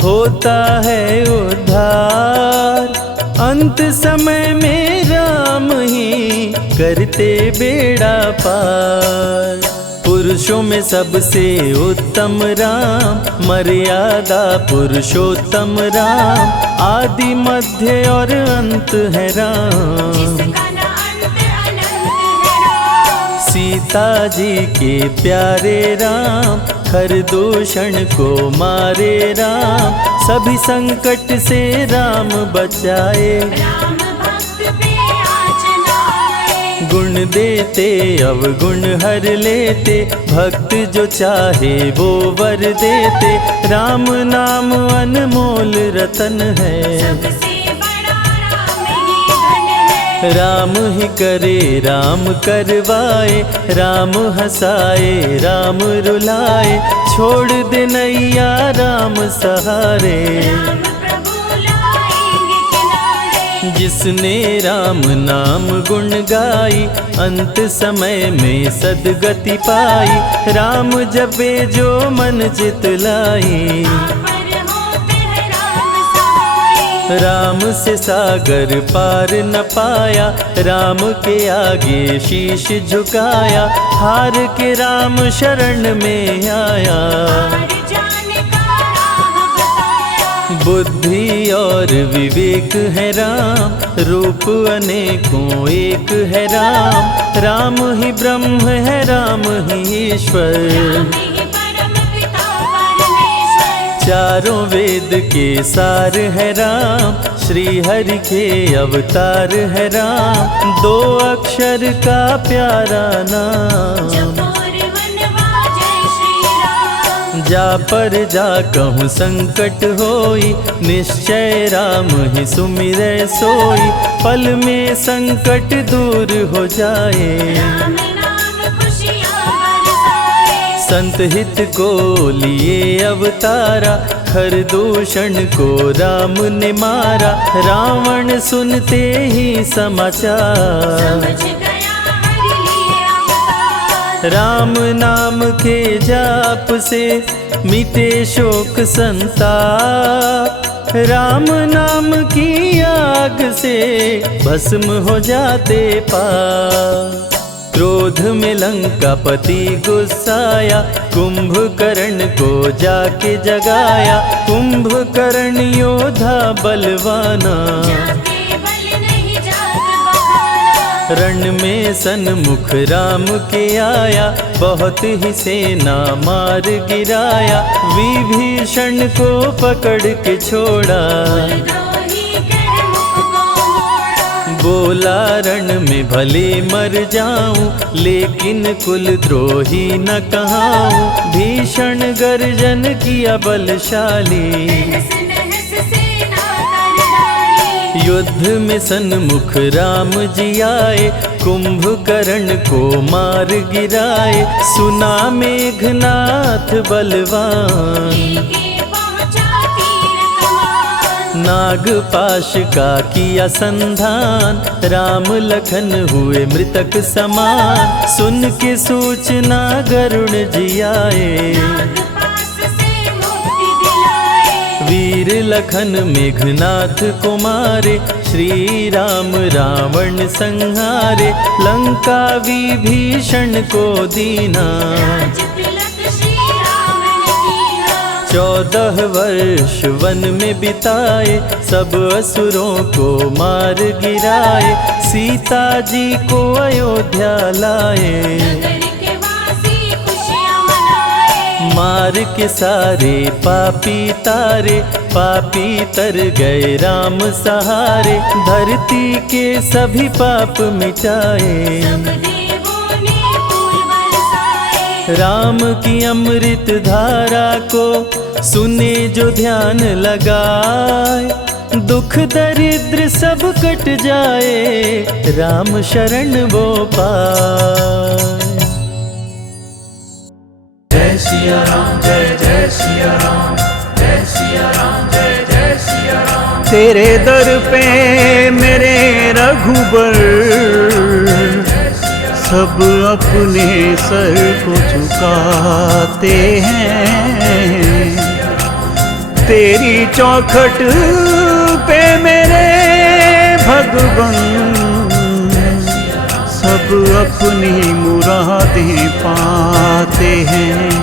होता है उद्धार। अंत समय में राम ही करते बेड़ा पार। पुरुषों में सबसे उत्तम राम, मर्यादा पुरुषोत्तम राम। आदि मध्य और अंत है राम, जिसका न अंत अनंत है राम। सीता जी के प्यारे राम, हर दूषण को मारे राम। सभी संकट से राम बचाए, राम भक्त पे आँच न आए। गुण देते अवगुण हर लेते। भक्त जो चाहे वो वर देते। राम नाम अनमोल रतन है, सबसे बड़ा राम ही धन है। राम ही करे राम करवाए। राम हंसाए राम रुलाए, छोड़ दे नैया राम सहारे। राम प्रभु लाएंगे किनारे। जिसने राम नाम गुण गाई, अंत समय में सदगति पाई। राम जपे जो मन चित लाई, पर होते हैं राम सहाय। राम से सागर पार न पाया। राम के आगे शीश झुकाया, हार के राम शरण में आया। हार जाने का राह बताया। बुद्धि और विवेक है राम, रूप अनेकों एक है राम। राम ही ब्रह्म है राम ही ईश्वर, राम ही परम पिता परमेश्वर। चारों वेद के सार है राम। श्री हरि के अवतार है राम, दो अक्षर का प्यारा नाम। जपोर वनवा जय श्री राम। जा पर जा कहूँ संकट होई, निश्चय राम ही सुमिरै सोई। पल में संकट दूर हो जाए, राम नाम खुशियाँ बरसाए। संत हित को लिए अवतारा। हर दूषण को राम ने मारा, रावण सुनते ही समाचार। समझ गया हरि लिए अवतार। राम नाम के जाप से मिटे शोक संताप। राम नाम की आग से भस्म हो जाते पाप। क्रोध में लंकापति गुस्साया, कुंभकर्ण को जाके जगाया। कुंभकर्ण योद्धा बलवाना, जाके बल नहीं जाग बहाना। रण में सन्मुख राम के आया। बहुत ही सेना मार गिराया, विभीषण को पकड़ के छोड़ा। द्रोही कर मुख को मोड़ा। बोला रण में भले मर जाऊं, लेकिन कुल द्रोही न कहाऊं। भीषण गर्जन किया बलशाली, तहस नहस सेना कर डाली। युद्ध में सन्मुख राम जी आए। कुंभकर्ण को मार गिराए, सुना मेघनाथ बलवान। लेके पहुँचा तीर कमान। नागपाश का किया संधान, राम लखन हुए मृतक समान। सुन के सूचना गरुड़ जी आए, नागपाश से मुक्ति दिलाए। वीर लखन मेघनाथ को मारे। श्री राम रावण संहारे, लंका विभीषण को दीना। राज तिलक श्री राम ने कीना। 14 वर्ष वन में बिताए, सब असुरों को मार गिराए। सीता जी को अयोध्या लाए, नगर के वासी खुशियाँ मनाए। मार के सारे पापी तारे। पापी तर गए राम सहारे, धरती के सभी पाप मिटाए। सब देवों ने फूल बरसाए। राम की अमृत धारा को सुने जो ध्यान लगाए, दुख दरिद्र सब कट जाए, राम शरण वो पाए। जय सिया राम, जय जय सिया राम, जय सिया राम, जय जय सिया राम। तेरे दर पे मेरे रघुबर, सब अपने सर को झुकाते हैं। तेरी चौखट पे मेरे भगवन, सब अपनी मुरादें पाते हैं।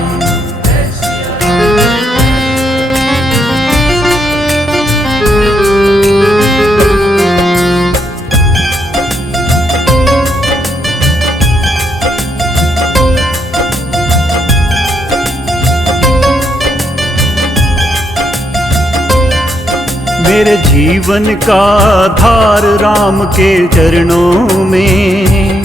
मेरे जीवन का आधार राम के चरणों में,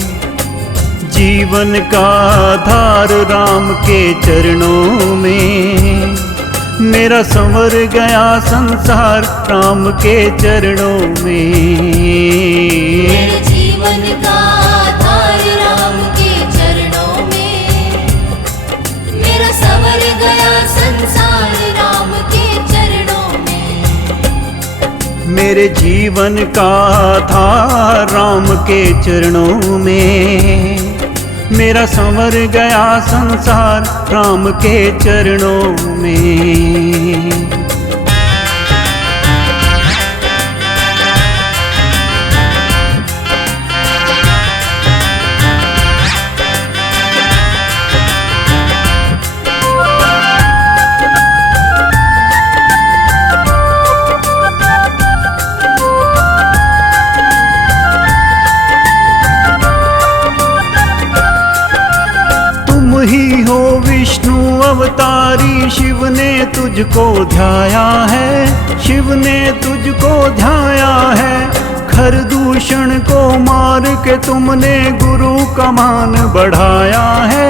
जीवन का आधार राम के चरणों में। मेरा संवर गया संसार राम के चरणों में। मेरे जीवन का आधार राम के चरणों में, मेरा संवर गया संसार राम के चरणों में। मेरे जीवन का आधार राम के चरणों में, मेरा संवर गया संसार राम के चरणों में। ही हो विष्णु अवतारी, शिव ने तुझको ध्याया है, शिव ने तुझको ध्याया है। खरदूषण को मार के तुमने गुरु का मान बढ़ाया है,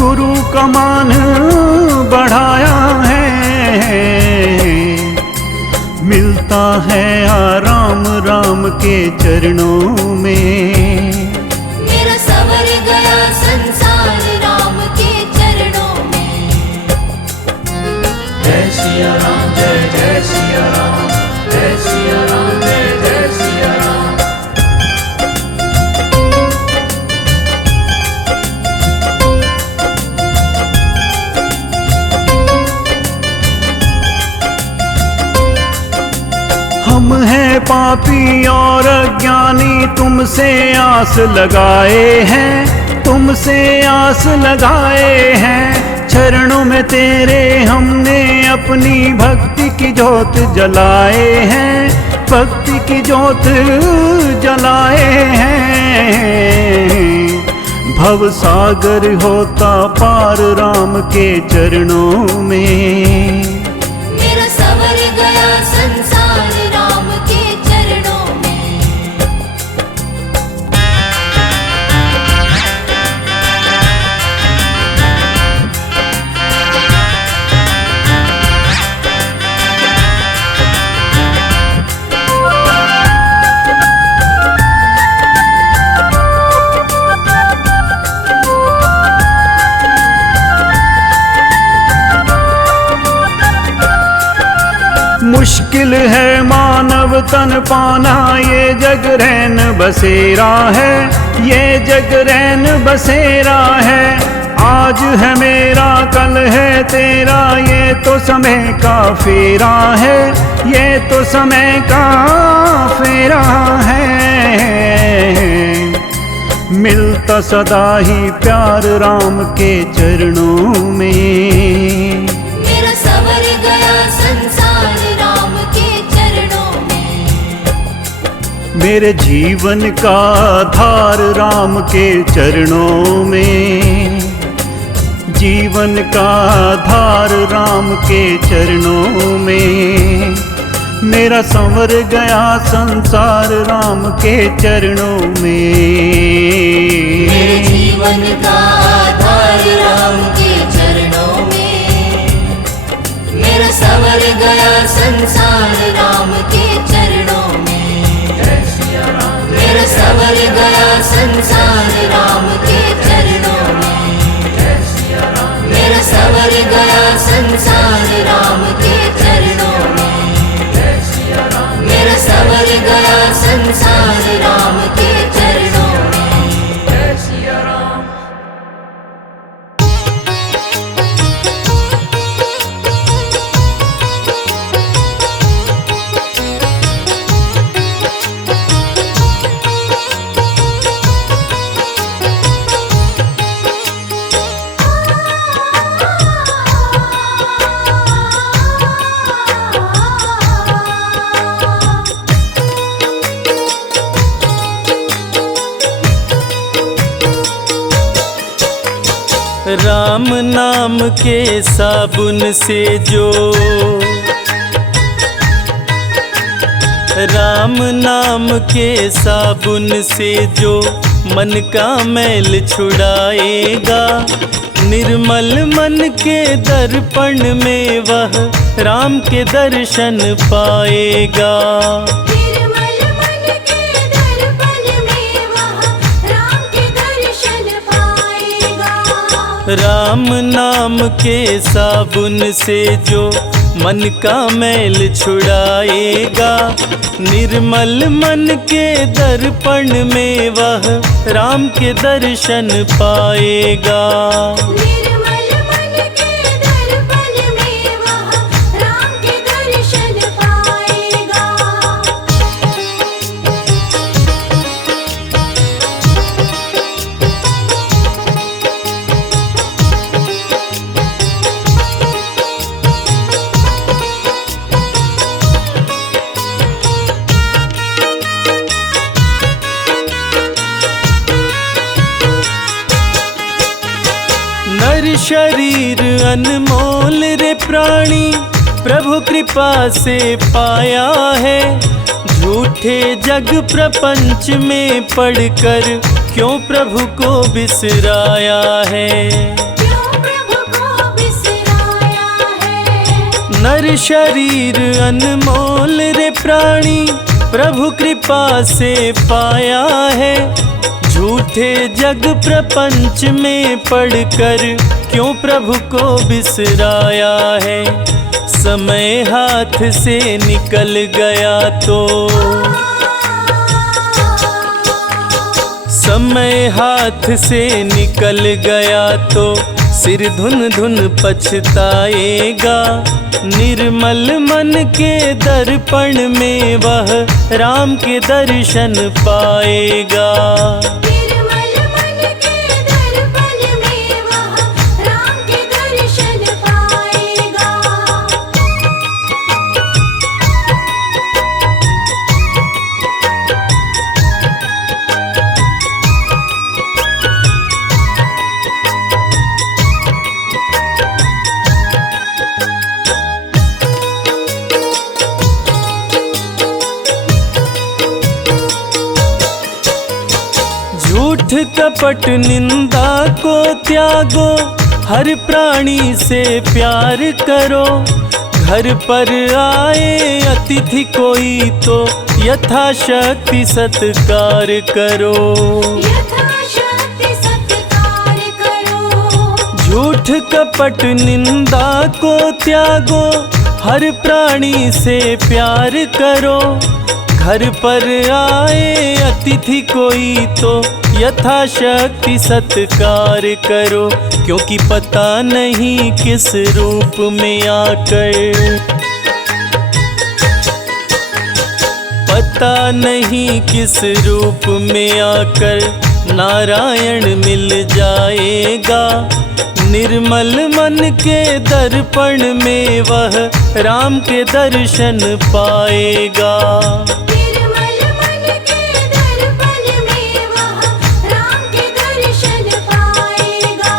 गुरु का मान बढ़ाया है। मिलता है आराम राम के चरणों में। मेरा संवर गया संसार राम के चरणों में। जय सिया राम, जय जय सिया राम, जय सिया राम, जय जय सिया राम। हम हैं पापी और अज्ञानी, तुमसे आस लगाए हैं, तुमसे आस लगाए हैं। चरणों में तेरे हमने अपनी भक्ति की जोत जलाए हैं, भक्ति की जोत जलाए हैं। भव सागर होता पार राम के चरणों में। मेरा संवर गया संसार राम के चरणों में। मुश्किल है मानव तन पाना, ये जग रैन बसेरा है, ये जग रैन बसेरा है। आज है मेरा कल है तेरा, ये तो समय का फेरा है, ये तो समय का फेरा है। मिलता सदा ही प्यार राम के चरणों में। मेरा संवर गया संसार राम के चरणों में। मेरे जीवन का आधार राम के चरणों में, जीवन का आधार राम के चरणों में। मेरा संवर गया संसार राम के चरणों में। मेरे जीवन का आधार राम के चरणों में। गया संसार राम के चरणों में। जय सिया राम मेरा सवर गया संसार राम के चरणों में। जय सिया राम मेरा सवर गया संसार राम के चरणों में। जय सिया राम मेरा सवर गया संसार राम के चरणों में। जय सिया राम। राम नाम के साबुन से जो राम नाम के साबुन से जो मन का मैल छुड़ाएगा, निर्मल मन के दर्पण में वह राम के दर्शन पाएगा। निर्मल मन के दर्पण में वह राम के दर्शन पाएगा। राम नाम के साबुन से जो मन का मैल छुड़ाएगा, निर्मल मन के दर्पण में वह राम के दर्शन पाएगा। निर्मल मन के दर्पण में वह राम के दर्शन पाएगा। नर शरीर अनमोल रे प्राणी, प्रभु कृपा से पाया है। झूठे जग प्रपंच में पड़कर क्यों प्रभु को बिसराया है। क्यों प्रभु को बिसराया है। नर शरीर अनमोल रे प्राणी, प्रभु कृपा से पाया है। झूठे जग प्रपंच में पड़कर क्यों प्रभु को बिसराया है। समय हाथ से निकल गया तो समय हाथ से निकल गया तो सिर धुन धुन पछताएगा। निर्मल मन के दर्पण में वह राम के दर्शन पाएगा। निर्मल मन के दर्पण में वह राम के दर्शन पाएगा। झूठ कपट निंदा को त्यागो, हर प्राणी से प्यार करो। घर पर आए अतिथि कोई तो यथाशक्ति सत्कार करो। यथाशक्ति सत्कार करो। झूठ कपट निंदा को त्यागो, हर प्राणी से प्यार करो। घर पर आए अतिथि कोई तो यथाशक्ति सत्कार करो। क्योंकि पता नहीं किस रूप में आकर, पता नहीं किस रूप में आकर नारायण मिल जाएगा। निर्मल मन के दर्पण में वह राम के दर्शन पाएगा। निर्मल मन के दर्पण में वह राम के दर्शन पाएगा।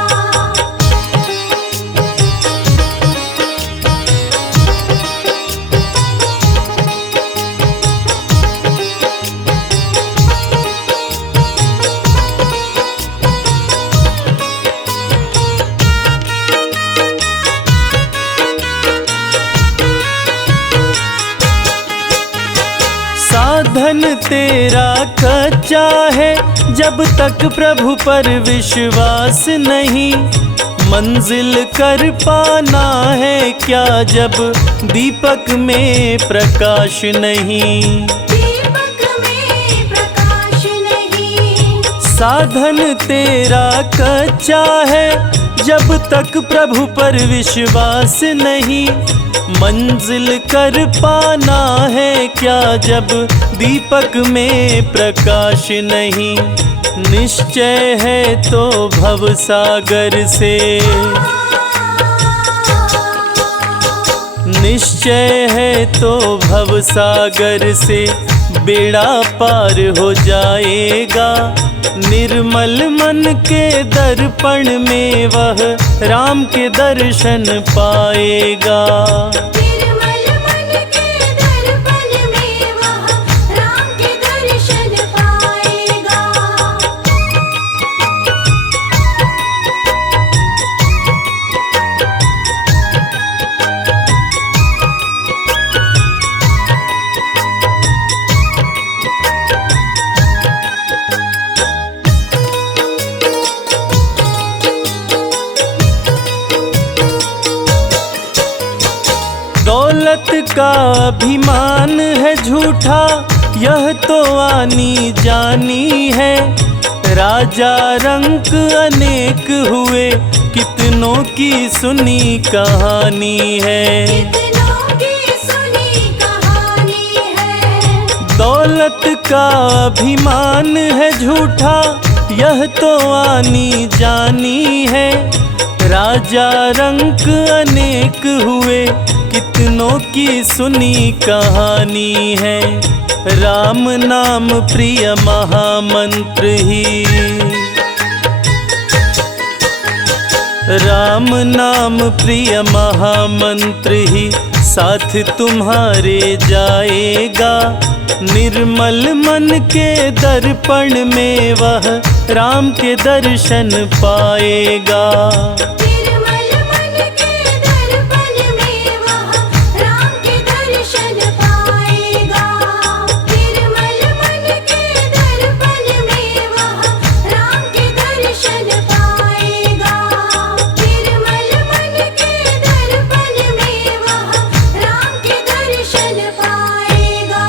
साधन तेरा कच्चा है, जब तक प्रभु पर विश्वास नहीं। मंजिल कर पाना है क्या, जब दीपक में प्रकाश नहीं। दीपक में प्रकाश नहीं। साधन तेरा कच्चा है, जब तक प्रभु पर विश्वास नहीं। मंजिल कर पाना है क्या, जब दीपक में प्रकाश नहीं। निश्चय है तो भवसागर से, निश्चय है तो भवसागर से बेड़ा पार हो जाएगा। निर्मल मन के दर्पण में वह राम के दर्शन पाएगा। निर्मल मन के दर्पण में वह राम के दर्शन पाएगा। दौलत का अभिमान है झूठा, यह तो आनी जानी है। राजा रंक अनेक हुए, कितनों की सुनी कहानी है। कितनों की सुनी कहानी है। दौलत का अभिमान है झूठा, यह तो आनी जानी है। राजा रंक अनेक हुए, कितनों की सुनी कहानी है। राम नाम प्रिय महामंत्र ही, राम नाम प्रिय महामंत्र ही साथ तुम्हारे जाएगा। निर्मल मन के दर्पण में वह राम के दर्शन पाएगा। निर्मल मन के दर्पण में वह राम के दर्शन पाएगा। निर्मल मन के दर्पण में वह राम के दर्शन पाएगा। निर्मल मन के दर्पण में वह राम के दर्शन पाएगा।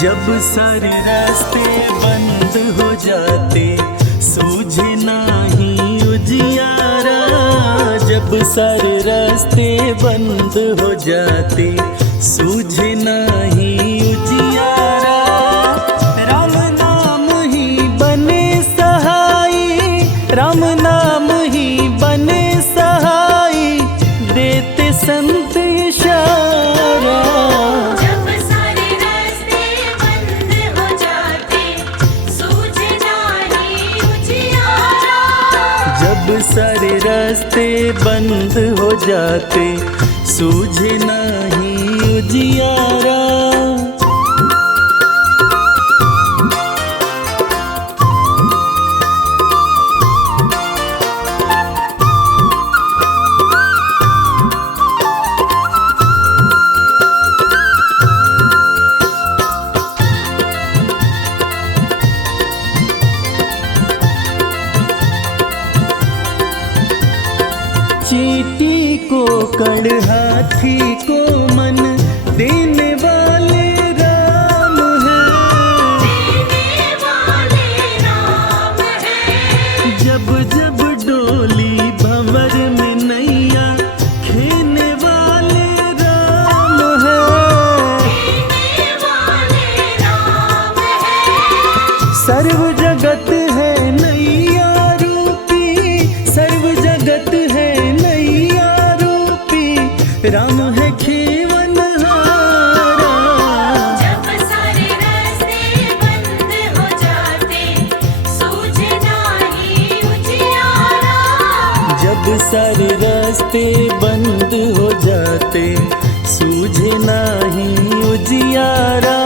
जब सारे रास्ते बंद हो जाते, सूझे नहीं उजियारा। जब सारे रास्ते बंद हो जाते, सूझे नहीं उजियारा। राम नाम ही बने सहाई, राम नाम ही बने सहाई, देते संत इशारा। जब सारे रास्ते बंद हो जाते, सूझे नहीं उजियारा। जब सारे रास्ते बंद हो जाते, सूझे नहीं उजियारा। चींटी को कड़ हाथी को मन देने वाले राम हैं। देने वाले राम है। जब जब डोली भंवर में नैया, खेने वाले राम हैं। देने वाले राम है। सर्व जगत है नैया रूपी, सर्व जगत है नैया रूपी, राम है जीवन हारा। जब सारे रास्ते बंद हो जाते सूझे नाही उजियारा। जब सारे रास्ते बंद हो जाते सूझे नाही उजियारा।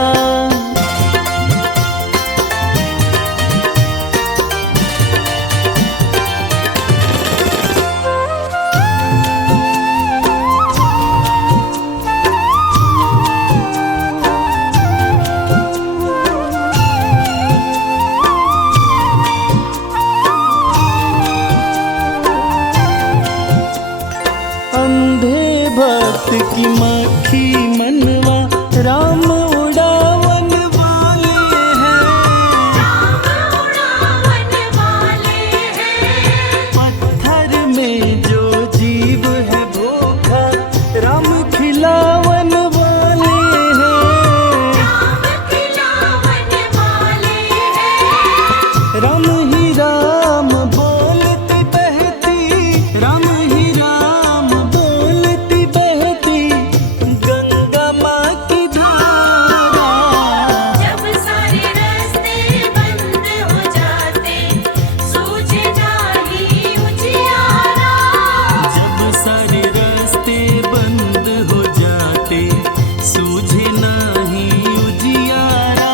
अंधे भक्त की मक्खी मनवा राम उड़ावन वाले हैं। राम उड़ावन वाले हैं। पत्थर में जो जीव है भूखा राम खिलावन वाले हैं। राम खिलावन वाले हैं। राम ही राम बोलती बहती, राम ही राम बोलती बहती गंगा माँ की धारा। जब सारे रास्ते बंद हो जाते सूझे नाही उजियारा। जब सारे रास्ते बंद हो जाते सूझे नाही उजियारा।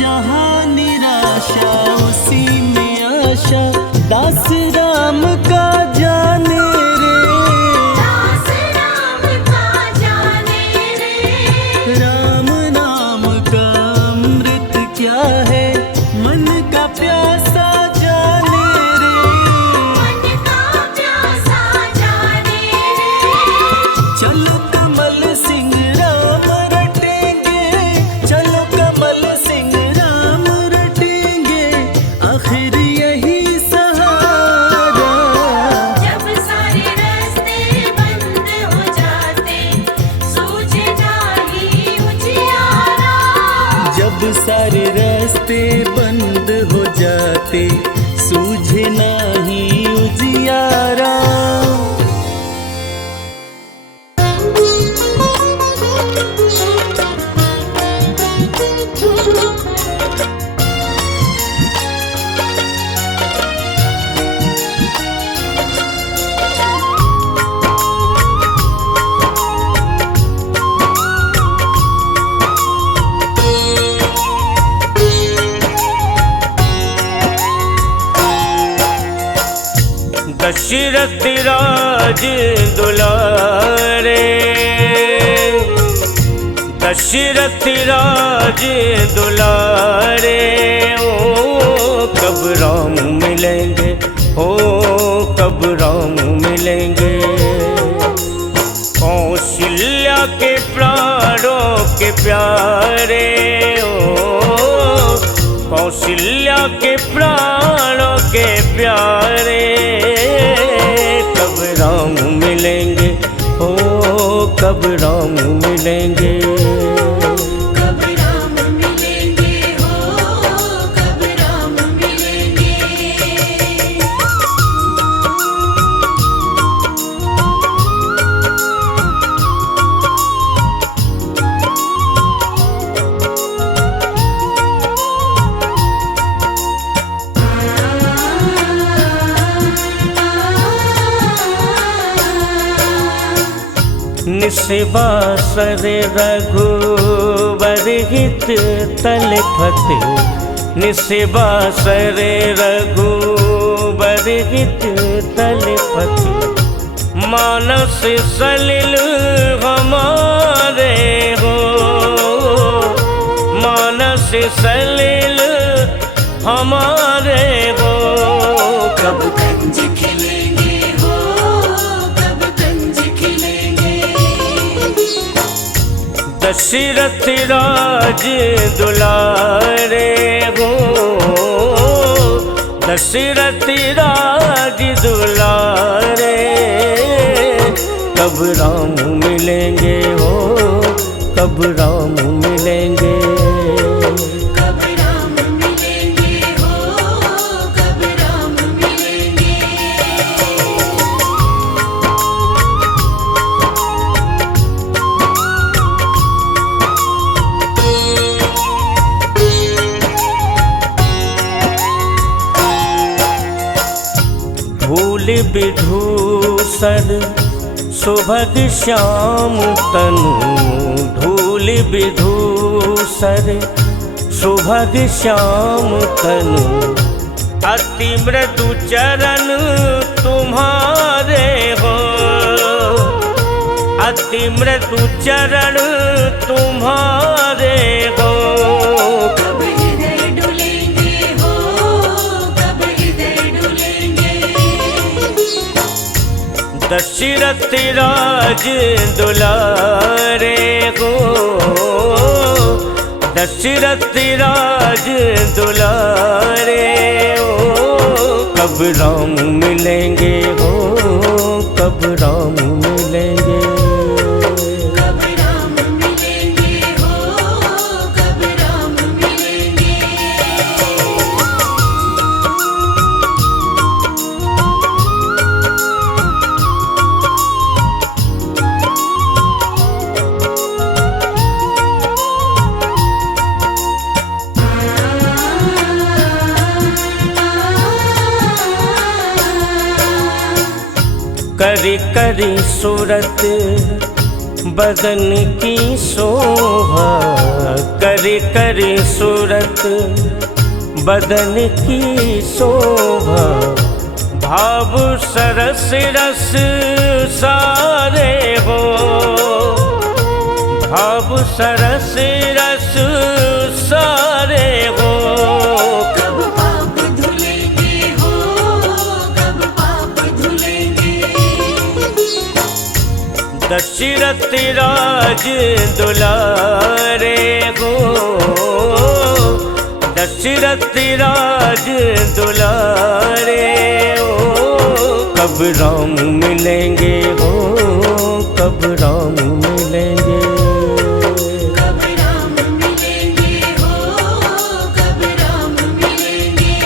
जहाँ निराशा उसी में आशा दास राम का जाने रे। दास राम का जाने रे। राम नाम का अमृत क्या है मन का प्यासा जाने रे। मन का प्यासा जाने रे। चलो कमल सिंह राम रटेंगे, चलो कमल सिंह राम रटेंगे आखिर यही सहारा। जब सारे रास्ते बंद हो जाते सूझे नाही उजियारा। जब सारे रास्ते बंद हो जाते सूझे नाही उजियारा। दशरथ राज दुलारे, दशरथ राज दुलारे। ओ कब राम मिलेंगे, ओ कब राम मिलेंगे। कौशल्या के प्राणों के प्यारे, ओ कौशल्या के प्राणों के प्यारे। कब राम मिलेंगे, ओ कब राम मिलेंगे। कब राम मिलेंगे हो कब राम मिलेंगे। निस्वासर रघुवर हित तलपत, निस्वासर रघुवर हित तलपत। मानस सलिल हमारे हो, मानस सलिल हमारे हो। कब कंज खिलेंगे हो कब कंज खिलेंगे। दशरथ राज दुलारे, दशरथ राज दुलारे, कब राम मिलेंगे हो, कब राम मिलेंगे। कब राम मिलेंगे हो, कब राम मिलेंगे। धूल विधूसर सुभग श्याम तनु, धूल विधूसर सुभग श्याम तनु, अति मृदु चरण तुम्हारे हो, अति मृदु चरण तुम्हारे हो। कब हृदय डुलेंगे हो, कब हृदय डुलेंगे। दशरथ राज दुलारे हो, दशरथ राज दुलारे हो, कब राम मिलेंगे हो, कब राम मिलेंगे। कब राम मिलेंगे हो, कब राम मिलेंगे। करी करी सूरत बदन की शोभा, करी करी सूरत बदन की शोभा, भाव सरस रस सारे हो, भाव सरस रस सारे हो। कब पाप धुलेंगे हो, कब पाप धुलेंगे। दशरथ राज दुलारे हो, दशरथ राज दुलारे हो, कब राम मिलेंगे हो, कब राम मिलेंगे। कब राम मिलेंगे हो, कब राम मिलेंगे।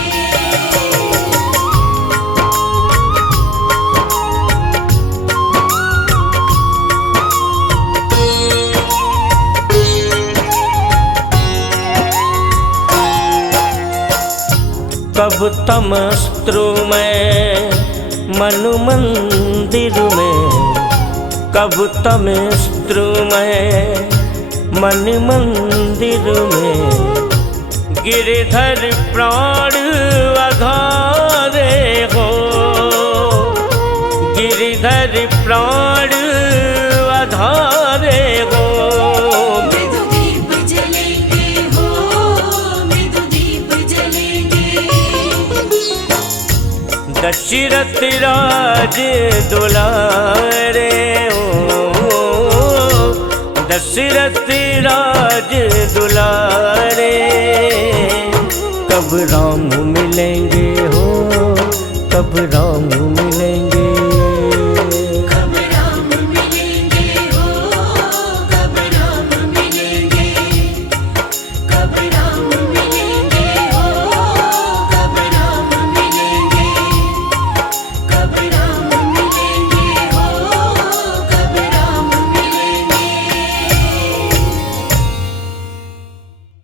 कब तमस्त्रु में मन मंदिर में, कब तमस्त्रु में मन मंदिर में, गिरधर प्राण आधारे हो, गिरधर प्राण आधारे हो। मृदु दीप जलेंगे हो, मृदु दीप जलेंगे। दशरथ राज दुलारे हो, दशरथ राज दुलारे, कब राम मिलेंगे हो, कब राम मिलेंगे।